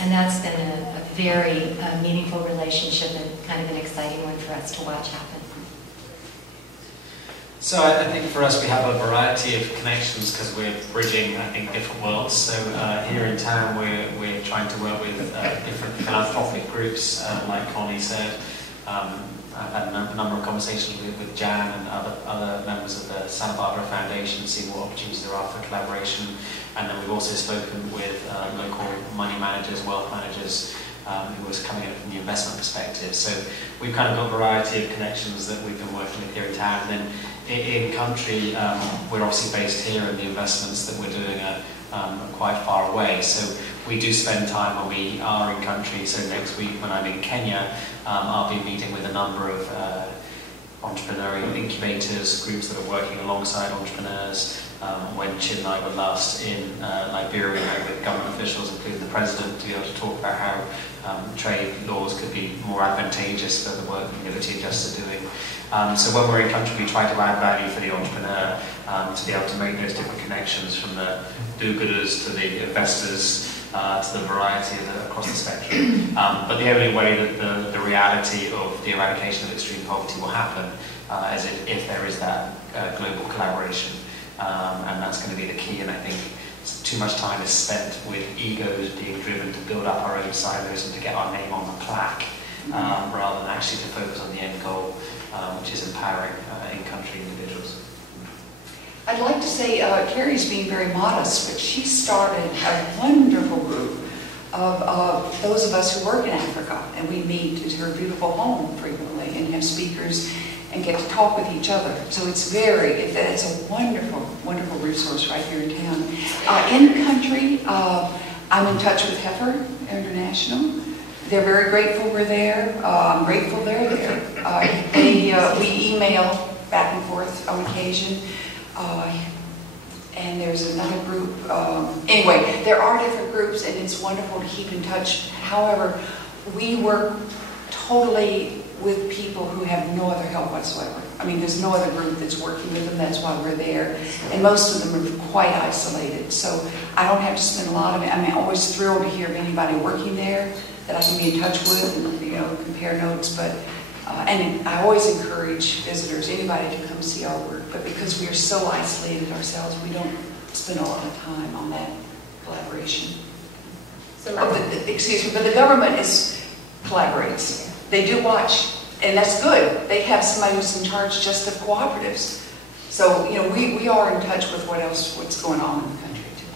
And that's been a very meaningful relationship and kind of an exciting one for us to watch happen. So I think for us we have a variety of connections because we're bridging, I think, different worlds. So here in town we're trying to work with different philanthropic groups, like Connie said. I've had a number of conversations with Jan and other members of the Santa Barbara Foundation, seeing what opportunities there are for collaboration. And then we've also spoken with local money managers, wealth managers, who was coming in from the investment perspective. So we've kind of got a variety of connections that we've been working with here in town. And then in country, we're obviously based here, and the investments that we're doing are quite far away. So we do spend time when we are in country. So next week when I'm in Kenya, I'll be meeting with a number of entrepreneurial incubators, groups that are working alongside entrepreneurs. When Chid and I were last in Liberia, we met with government officials, including the president, to be able to talk about how trade laws could be more advantageous for the work that Liberty and Justice are doing. So when we're in country, we try to add value for the entrepreneur to be able to make those different connections, from the do-gooders to the investors, to the variety across the spectrum. But the only way that the reality of the eradication of extreme poverty will happen is if there is that global collaboration. And that's going to be the key. And I think too much time is spent with egos being driven to build up our own silos and to get our name on the plaque, rather than actually to focus on the end goal, which is empowering in-country individuals. I'd like to say Carrie's being very modest, but she started a wonderful group of those of us who work in Africa, and we meet at her beautiful home frequently and have speakers and get to talk with each other. So it's a wonderful, wonderful resource right here in town. In country, I'm in touch with Heifer International. They're very grateful we're there. I'm grateful they're there. We email back and forth on occasion. And there's another group. Anyway, there are different groups, and it's wonderful to keep in touch. However, we work totally with people who have no other help whatsoever. I mean, there's no other group that's working with them. That's why we're there. And most of them are quite isolated. So I don't have to spend a lot of it. I mean, I'm always thrilled to hear of anybody working there that I can be in touch with and, compare notes. But and I always encourage visitors, anybody, to come see our work. But because we are so isolated ourselves, we don't spend a lot of time on that collaboration. So, Excuse me, but the government collaborates. They do watch, and that's good. They have somebody who's in charge just of cooperatives. So, we are in touch with what's going on in the country, too.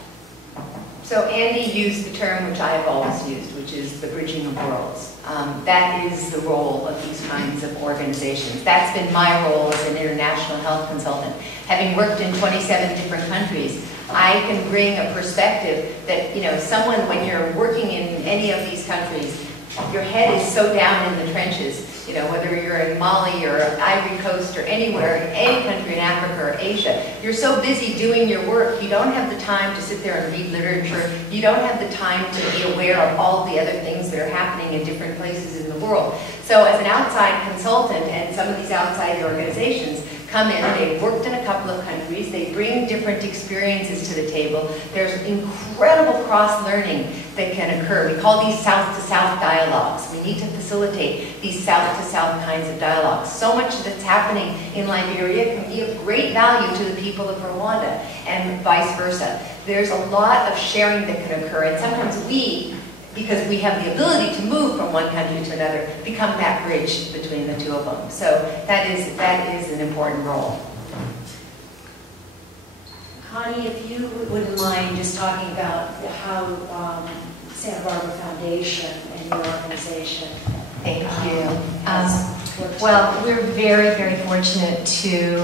So Andy used the term which I have always used, which is the bridging of worlds. That is the role of these kinds of organizations. That's been my role as an international health consultant. Having worked in 27 different countries, I can bring a perspective that, someone, when you're working in any of these countries, your head is so down in the trenches, whether you're in Mali or Ivory Coast or anywhere, any country in Africa or Asia, you're so busy doing your work, you don't have the time to sit there and read literature, you don't have the time to be aware of all the other things that are happening in different places in the world. So as an outside consultant, and some of these outside organizations come in, they've worked in a couple of countries, they bring different experiences to the table, there's incredible cross-learning that can occur. We call these South-to-South dialogues. We need to facilitate these South-to-South kinds of dialogues. So much that's happening in Liberia can be of great value to the people of Rwanda, and vice versa. There's a lot of sharing that can occur, and sometimes we, because we have the ability to move from one country to another, become that bridge between the two of them. So that is an important role. Connie, if you wouldn't mind just talking about how Santa Barbara Foundation and your organization. Thank you. Has worked. Well, we're very, very fortunate to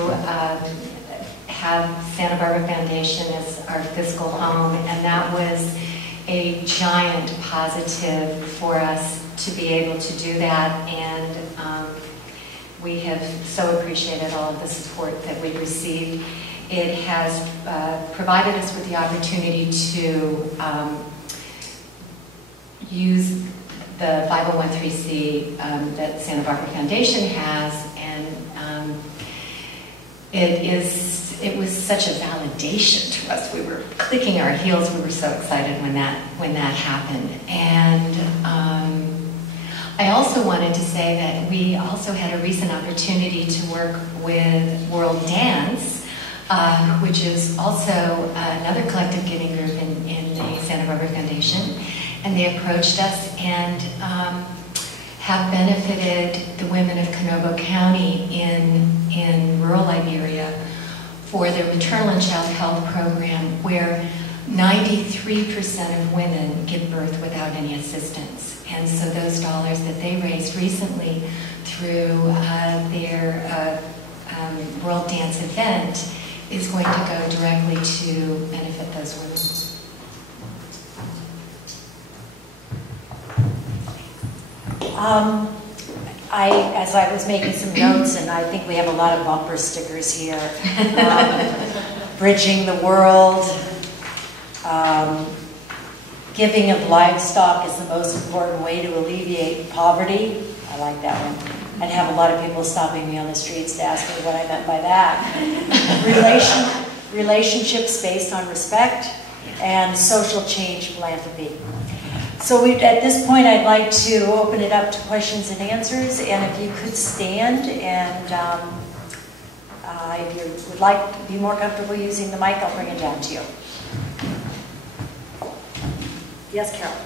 have Santa Barbara Foundation as our fiscal home, and that was a giant positive for us to be able to do that, and we have so appreciated all of the support that we've received. It has provided us with the opportunity to use the 501(c)(3) that Santa Barbara Foundation has, and it was such a validation to us. We were clicking our heels. We were so excited when that happened. And I also wanted to say that we also had a recent opportunity to work with World Dance, which is also another collective giving group in the Santa Barbara Foundation. And they approached us and have benefited the women of Canobo County in rural Liberia for their maternal and child health program, where 93% of women give birth without any assistance. And so those dollars that they raised recently through their World Dance event is going to go directly to benefit those women. As I was making some notes, and I think we have a lot of bumper stickers here, bridging the world, giving of livestock is the most important way to alleviate poverty. I like that one. I'd have a lot of people stopping me on the streets to ask me what I meant by that. Relationships based on respect, and social change philanthropy. So at this point, I'd like to open it up to questions and answers, and if you could stand, and if you would like to be more comfortable using the mic, I'll bring it down to you. Yes, Carol?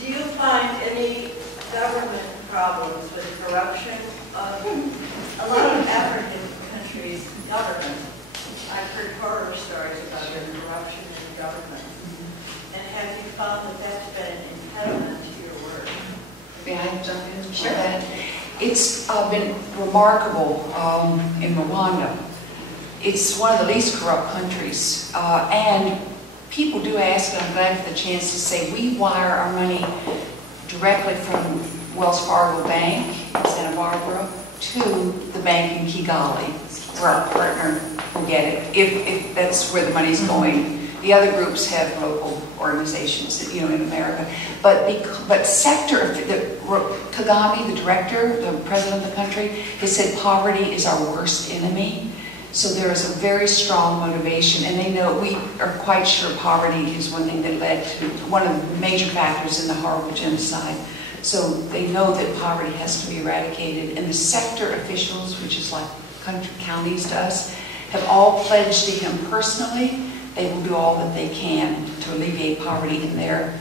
Do you find any government problems with corruption? A lot of African countries' government, I've heard horror stories about their corruption in government. And have you found that that's been an impediment to your work? May I jump in? Sure. It's been remarkable in Rwanda. It's one of the least corrupt countries. And people do ask, and I'm glad for the chance to say, we wire our money directly from Wells Fargo Bank in Santa Barbara to the bank in Kigali, where our partner will get it, if that's where the money's going. The other groups have local organizations, in America. But Kagame, the director, the president of the country, has said poverty is our worst enemy. So there is a very strong motivation, and they know, we are quite sure poverty is one thing that led to, one of the major factors in the horrible genocide. So they know that poverty has to be eradicated, and the sector officials, which is like counties to us, have all pledged to him personally. They will do all that they can to alleviate poverty in their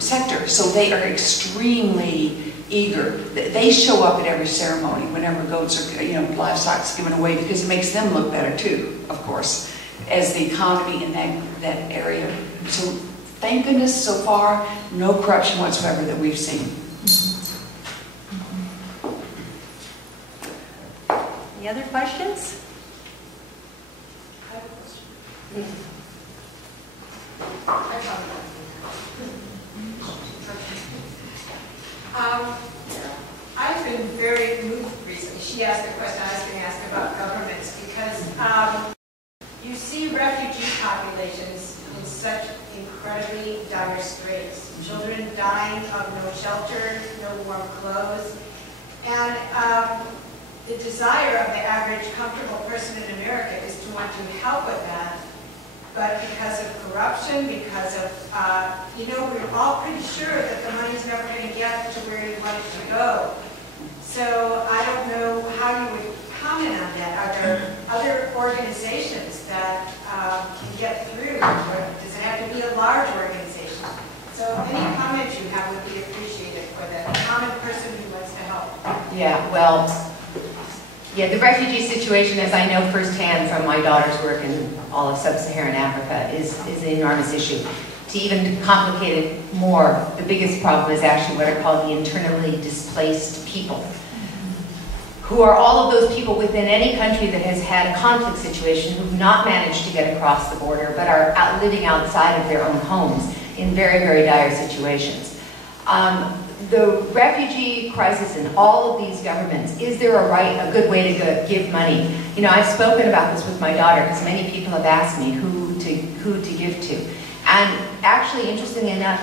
sector. So they are extremely eager. They show up at every ceremony whenever goats are, livestock's given away, because it makes them look better too, of course. as the economy in that area. So thank goodness so far, no corruption whatsoever that we've seen. Any other questions? I have a question. I've been very moved recently. She asked a question I was going to ask about governments because you see refugee populations in such incredibly dire straits. Children dying of no shelter, no warm clothes, and the desire of the average comfortable person in America is to want to help with that. But because of corruption, because of, we're all pretty sure that the money's never going to get to where you want it to go. So I don't know how you would comment on that. Are there other organizations that can get through? Or does it have to be a large organization? So any comments you have would be appreciated for the common person who wants to help. Yeah, well, the refugee situation, as I know firsthand from my daughter's work in all of sub-Saharan Africa, is an enormous issue. To even complicate it more, the biggest problem is actually what are called the internally displaced people, who are all of those people within any country that has had a conflict situation who have not managed to get across the border but are living outside of their own homes in very, very dire situations. The refugee crisis in all of these governments, is there a good way to give money? You know, I've spoken about this with my daughter because many people have asked me who to give to. And actually, interestingly enough,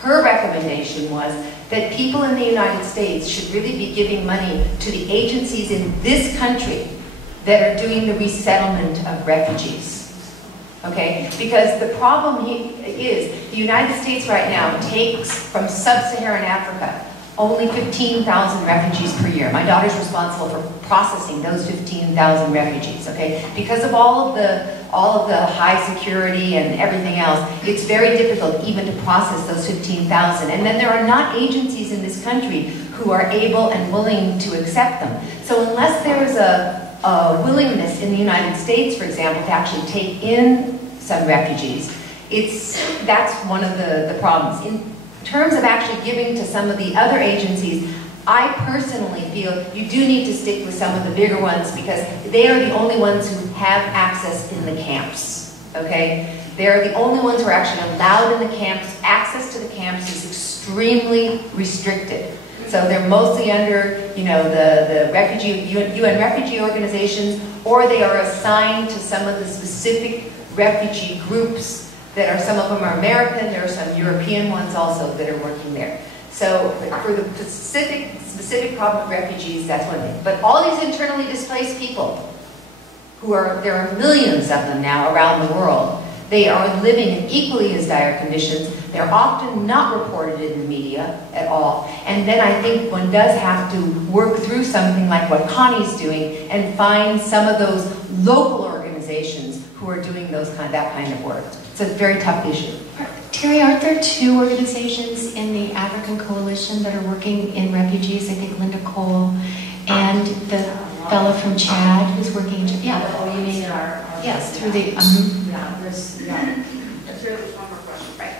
her recommendation was that people in the United States should really be giving money to the agencies in this country that are doing the resettlement of refugees. Okay? Because the problem is the United States right now takes from sub-Saharan Africa only 15,000 refugees per year. My daughter's responsible for processing those 15,000 refugees, okay? Because of all of the high security and everything else, it's very difficult even to process those 15,000. And then there are not agencies in this country who are able and willing to accept them. So unless there's a willingness in the United States, for example, to actually take in some refugees, that's one of the problems. In terms of actually giving to some of the other agencies, I personally feel you do need to stick with some of the bigger ones because they are the only ones who have access in the camps, okay? They're the only ones who are actually allowed in the camps. Access to the camps is extremely restricted. So they're mostly under, the UN refugee organizations, or they are assigned to some of the specific refugee groups that are, some of them are American, there are some European ones also that are working there. So for the specific problem of refugees, that's one thing. But all these internally displaced people, there are millions of them now around the world, they are living in equally as dire conditions. They're often not reported in the media at all. And then I think one does have to work through something like what Connie's doing and find some of those local organizations who are doing that kind of work. It's a very tough issue. Terry, aren't there two organizations in the African Coalition that are working in refugees? I think Linda Cole and the fellow from Chad who's working in Chad. Oh, you mean our Yes, through the... There was one more question. Right.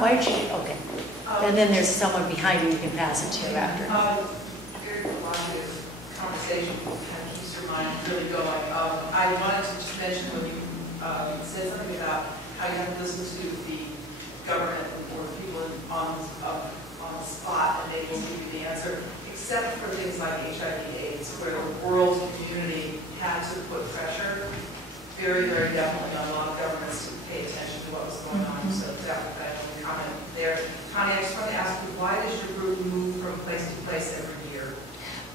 Why don't you, okay. And then there's someone behind you can pass it to after. Very provocative conversation kind of keeps your mind really going. I wanted to just mention when you said something about how you have to listen to the government or people on the spot and they will give you the answer, except for things like HIV/AIDS, where the world community had to put pressure very, very definitely on a lot of governments to pay attention to what was going on. So that would be a comment there. Connie, I just want to ask you, why does your group move from place to place every year?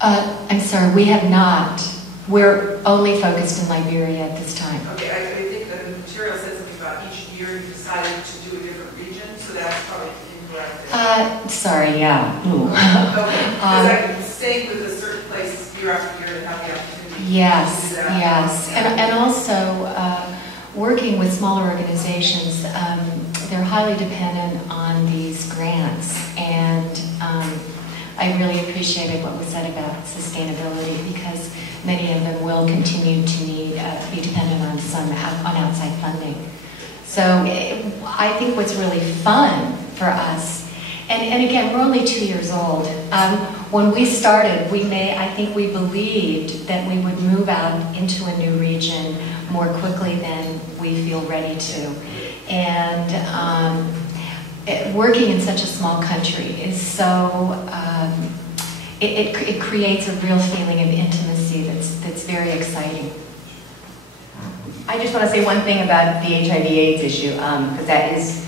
I'm sorry, we have not. We're only focused in Liberia at this time. Okay, I think the material says something about each year you decided to do a different region, so that's probably incorrect. Sorry, yeah. Okay, because I can stay with a certain place year after year and have the opportunity Yes, to do that. yes. And also, working with smaller organizations, they're highly dependent on these grants. And I really appreciated what was said about sustainability because many of them will continue to need be dependent on outside funding. So I think what's really fun for us, and again, we're only 2 years old. When we started, I think we believed that we would move out into a new region more quickly than we feel ready to. And working in such a small country is so, it creates a real feeling of intimacy that's very exciting. I just want to say one thing about the HIV/AIDS issue, because that is,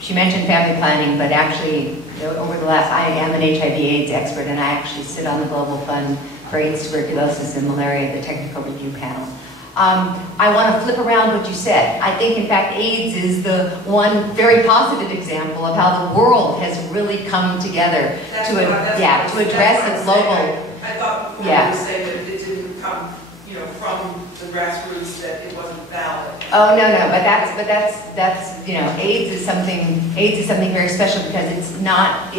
she mentioned family planning, but actually, over the last, I am an HIV/AIDS expert, and I actually sit on the Global Fund for AIDS, Tuberculosis, and Malaria, the technical review panel. I want to flip around what you said. I think, in fact, AIDS is the one very positive example of how the world has really come together to address the global. I thought you were saying that it didn't come, from the grassroots, that it wasn't valid. Oh no, but that's AIDS is something very special because it's not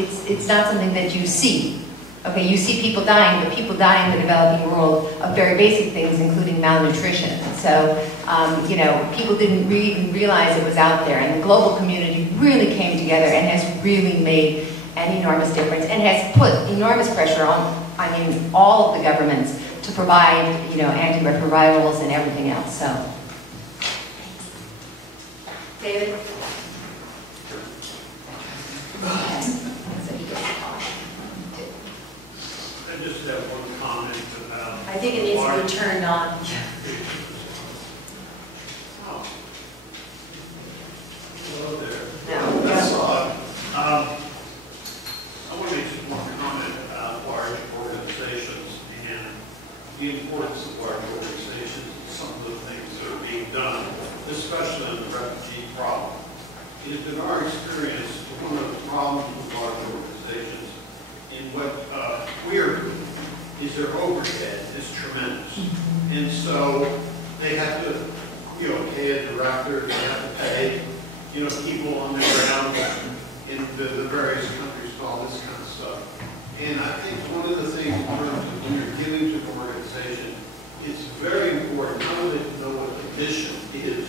something that you see. Okay, you see people dying, but people die in the developing world of very basic things, including malnutrition. So, people didn't even realize it was out there, and the global community really came together and has really made an enormous difference and has put enormous pressure on, all of the governments to provide, antiretrovirals and everything else. So, David? I just have one comment about... I think it needs to be turned on. Oh. Hello there. No. That's odd. I want to make some more comment about large organizations and the importance of large organizations and some of the things that are being done, especially on the refugee problem. It has been our experience that one of the problems with large organizations in what we are doing is their overhead is tremendous. And so they have to, pay a director, they have to pay, people on the ground in the various countries, all this kind of stuff. And I think one of the things in terms of when you're giving to an organization, it's very important not only to know what the mission is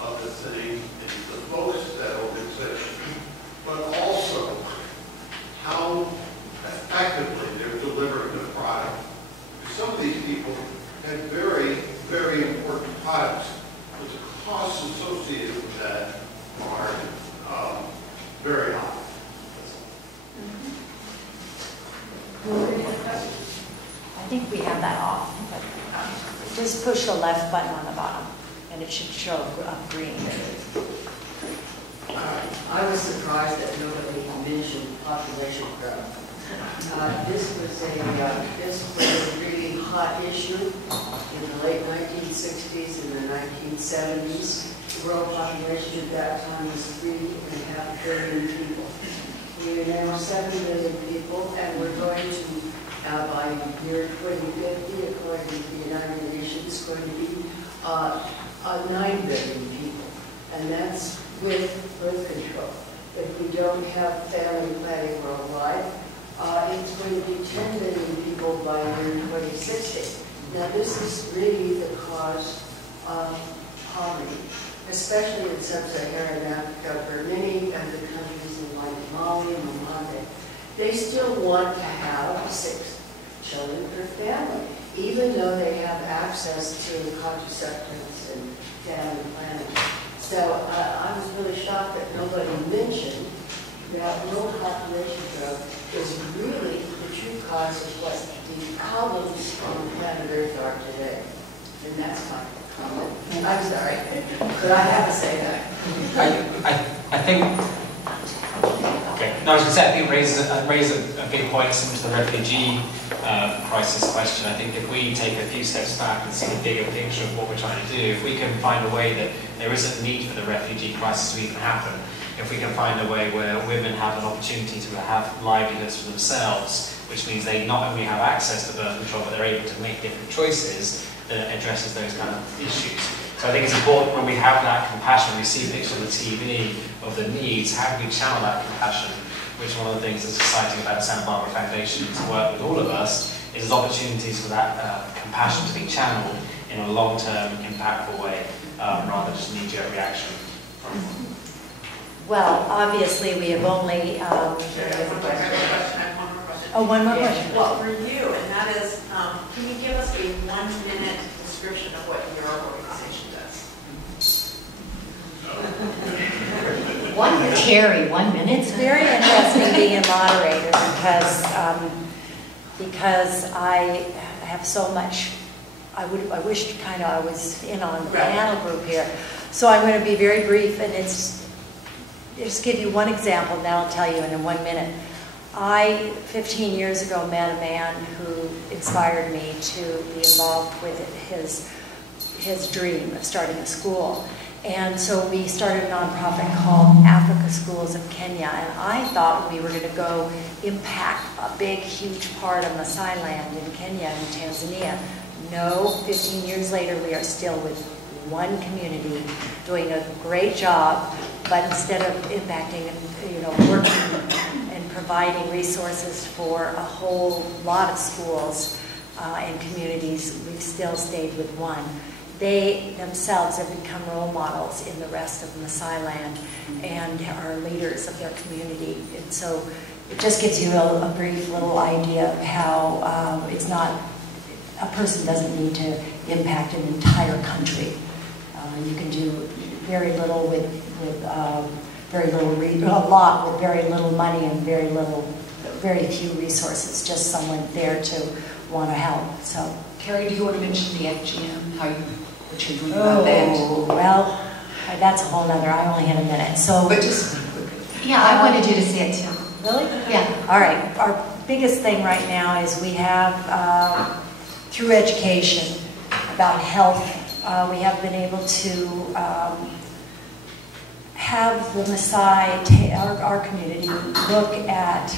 of the thing and the focus of that organization, but also how effectively they're delivering the product. Because some of these people have very, very important products, but the costs associated with that are very high. I think we have that off, but just push the left button on the bottom, and it should show up green. I was surprised that nobody mentioned population growth. This was a really hot issue in the late 1960s and the 1970s. The world population at that time was 3.5 billion people. We are now 7 billion people, and we're going to, by year 2050, according to the United Nations, going to be 9 billion people, and that's with birth control. If we don't have family planning worldwide, it's going to be 10 billion people by year 2060. Now, this is really the cause of poverty, especially in sub-Saharan Africa, where many of the countries in like Mali and Rwanda, they still want to have 6 children per family, even though they have access to contraceptives and family planning. So I was really shocked that nobody mentioned that world population growth is really the true cause of what the problems on planet Earth are today. And that's my comment. I'm sorry, but I have to say that. I think. Okay. No, I was going to say, I think it raises a big point similar to the refugee crisis question. I think if we take a few steps back and see the bigger picture of what we're trying to do, if we can find a way that there isn't need for the refugee crisis to even happen, if we can find a way where women have an opportunity to have livelihoods for themselves, which means they not only have access to birth control, but they're able to make different choices, that addresses those kind of issues. So I think it's important when we have that compassion, we see pictures on the TV of the needs, how do we channel that compassion? Which one of the things that's exciting about the Santa Barbara Foundation to work with all of us is there's opportunities for that compassion to be channeled in a long-term, impactful way, rather than just knee-jerk reaction. Well, obviously, we have only... I have one more question. Oh, one more question. Well, for you, and that is, can you give us a 1-minute description of what your organization does? Terry, 1 minute. It's very interesting being a moderator because I have so much. I wish kind of I was in on the panel group here. So I'm going to be very brief, and just give you one example, and then I'll tell you in 1 minute. I, 15 years ago, met a man who inspired me to be involved with his dream of starting a school. And so we started a nonprofit called Africa Schools of Kenya, and I thought we were going to go impact a big, huge part of Maasai land in Kenya and Tanzania. No, 15 years later, we are still with one community doing a great job, but instead of impacting and working and providing resources for a whole lot of schools and communities, we've still stayed with one. They themselves have become role models in the rest of Maasai land and are leaders of their community. And so it just gives you a brief little idea of how it's not, a person doesn't need to impact an entire country. You can do very little with very little, a lot with very little money and very few resources, just someone there to want to help. So, Carrie, do you want to mention the FGM? What you're doing about that? Well, that's a whole nother, I only had a minute. So, But just, Yeah, I wanted you to see it too. really? Yeah. All right. Our biggest thing right now is we have, through education about health, we have been able to have the Maasai, our community, look at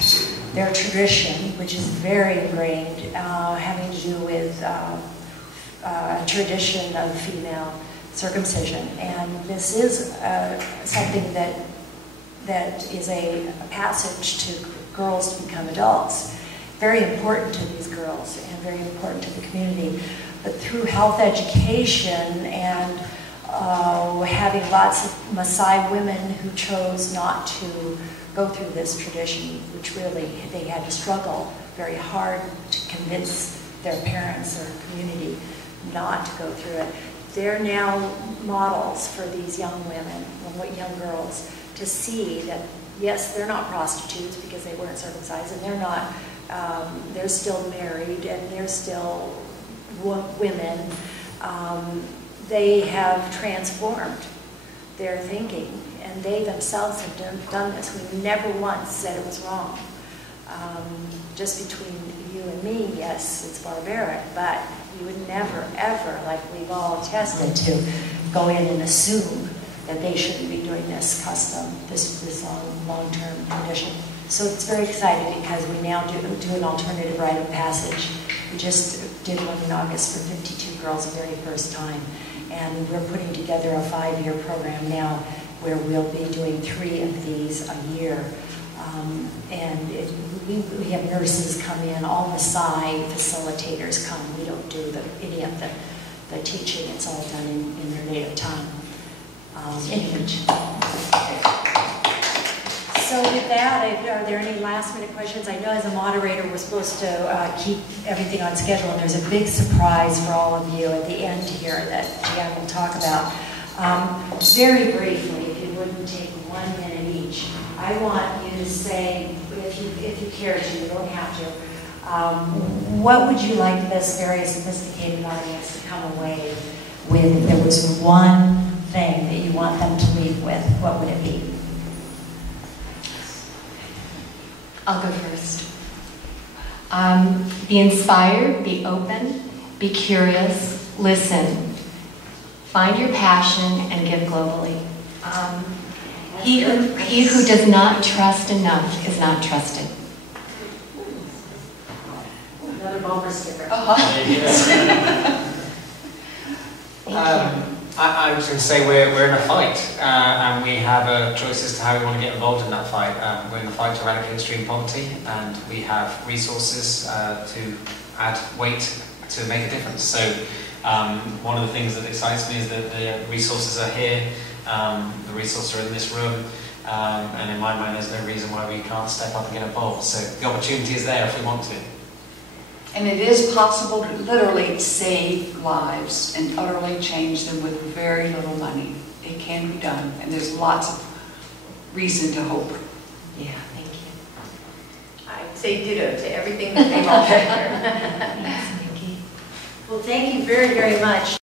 their tradition, which is very ingrained, having to do with a tradition of female circumcision. And this is something that is a passage to girls to become adults. Very important to these girls and very important to the community. But through health education and having lots of Maasai women who chose not to go through this tradition, which really they had to struggle very hard to convince their parents or community not to go through it. They're now models for these young women, young girls, to see that yes, they're not prostitutes because they weren't circumcised, and they're not. They're still married and they're still women. They have transformed their thinking, and they themselves have done this. We never once said it was wrong. Just between you and me, yes, it's barbaric, but we would never, ever, like we've all attested to, go in and assume that they shouldn't be doing this custom, this long-term tradition. So it's very exciting because we now do an alternative rite of passage. We just did one in August for 52 girls the very first time. And we're putting together a 5-year program now where we'll be doing 3 of these a year. We have nurses come in, all Maasai facilitators come. We don't do any of the teaching. It's all done in their native tongue. English. So with that, are there any last minute questions? I know as a moderator we're supposed to keep everything on schedule, and there's a big surprise for all of you at the end here that Jan will talk about. Very briefly, if you wouldn't take 1 minute each, I want you to say, if you care to, you don't have to, what would you like this very sophisticated audience to come away with if there was one thing that you want them to leave with? What would it be? I'll go first. Be inspired, be open, be curious, listen. Find your passion and give globally. He who does not trust enough is not trusted. Another bumper sticker. I was going to say we're in a fight, and we have a choice as to how we want to get involved in that fight. We're in a fight to eradicate extreme poverty, and we have resources to add weight to make a difference. So one of the things that excites me is that the resources are here, the resources are in this room, and in my mind there's no reason why we can't step up and get involved. So the opportunity is there if we want to. And it is possible to literally save lives and utterly change them with very little money. It can be done, and there's lots of reason to hope. Yeah, thank you. I'd say ditto to everything that they've all said here. Thanks, Nikki. Well, thank you very, very much.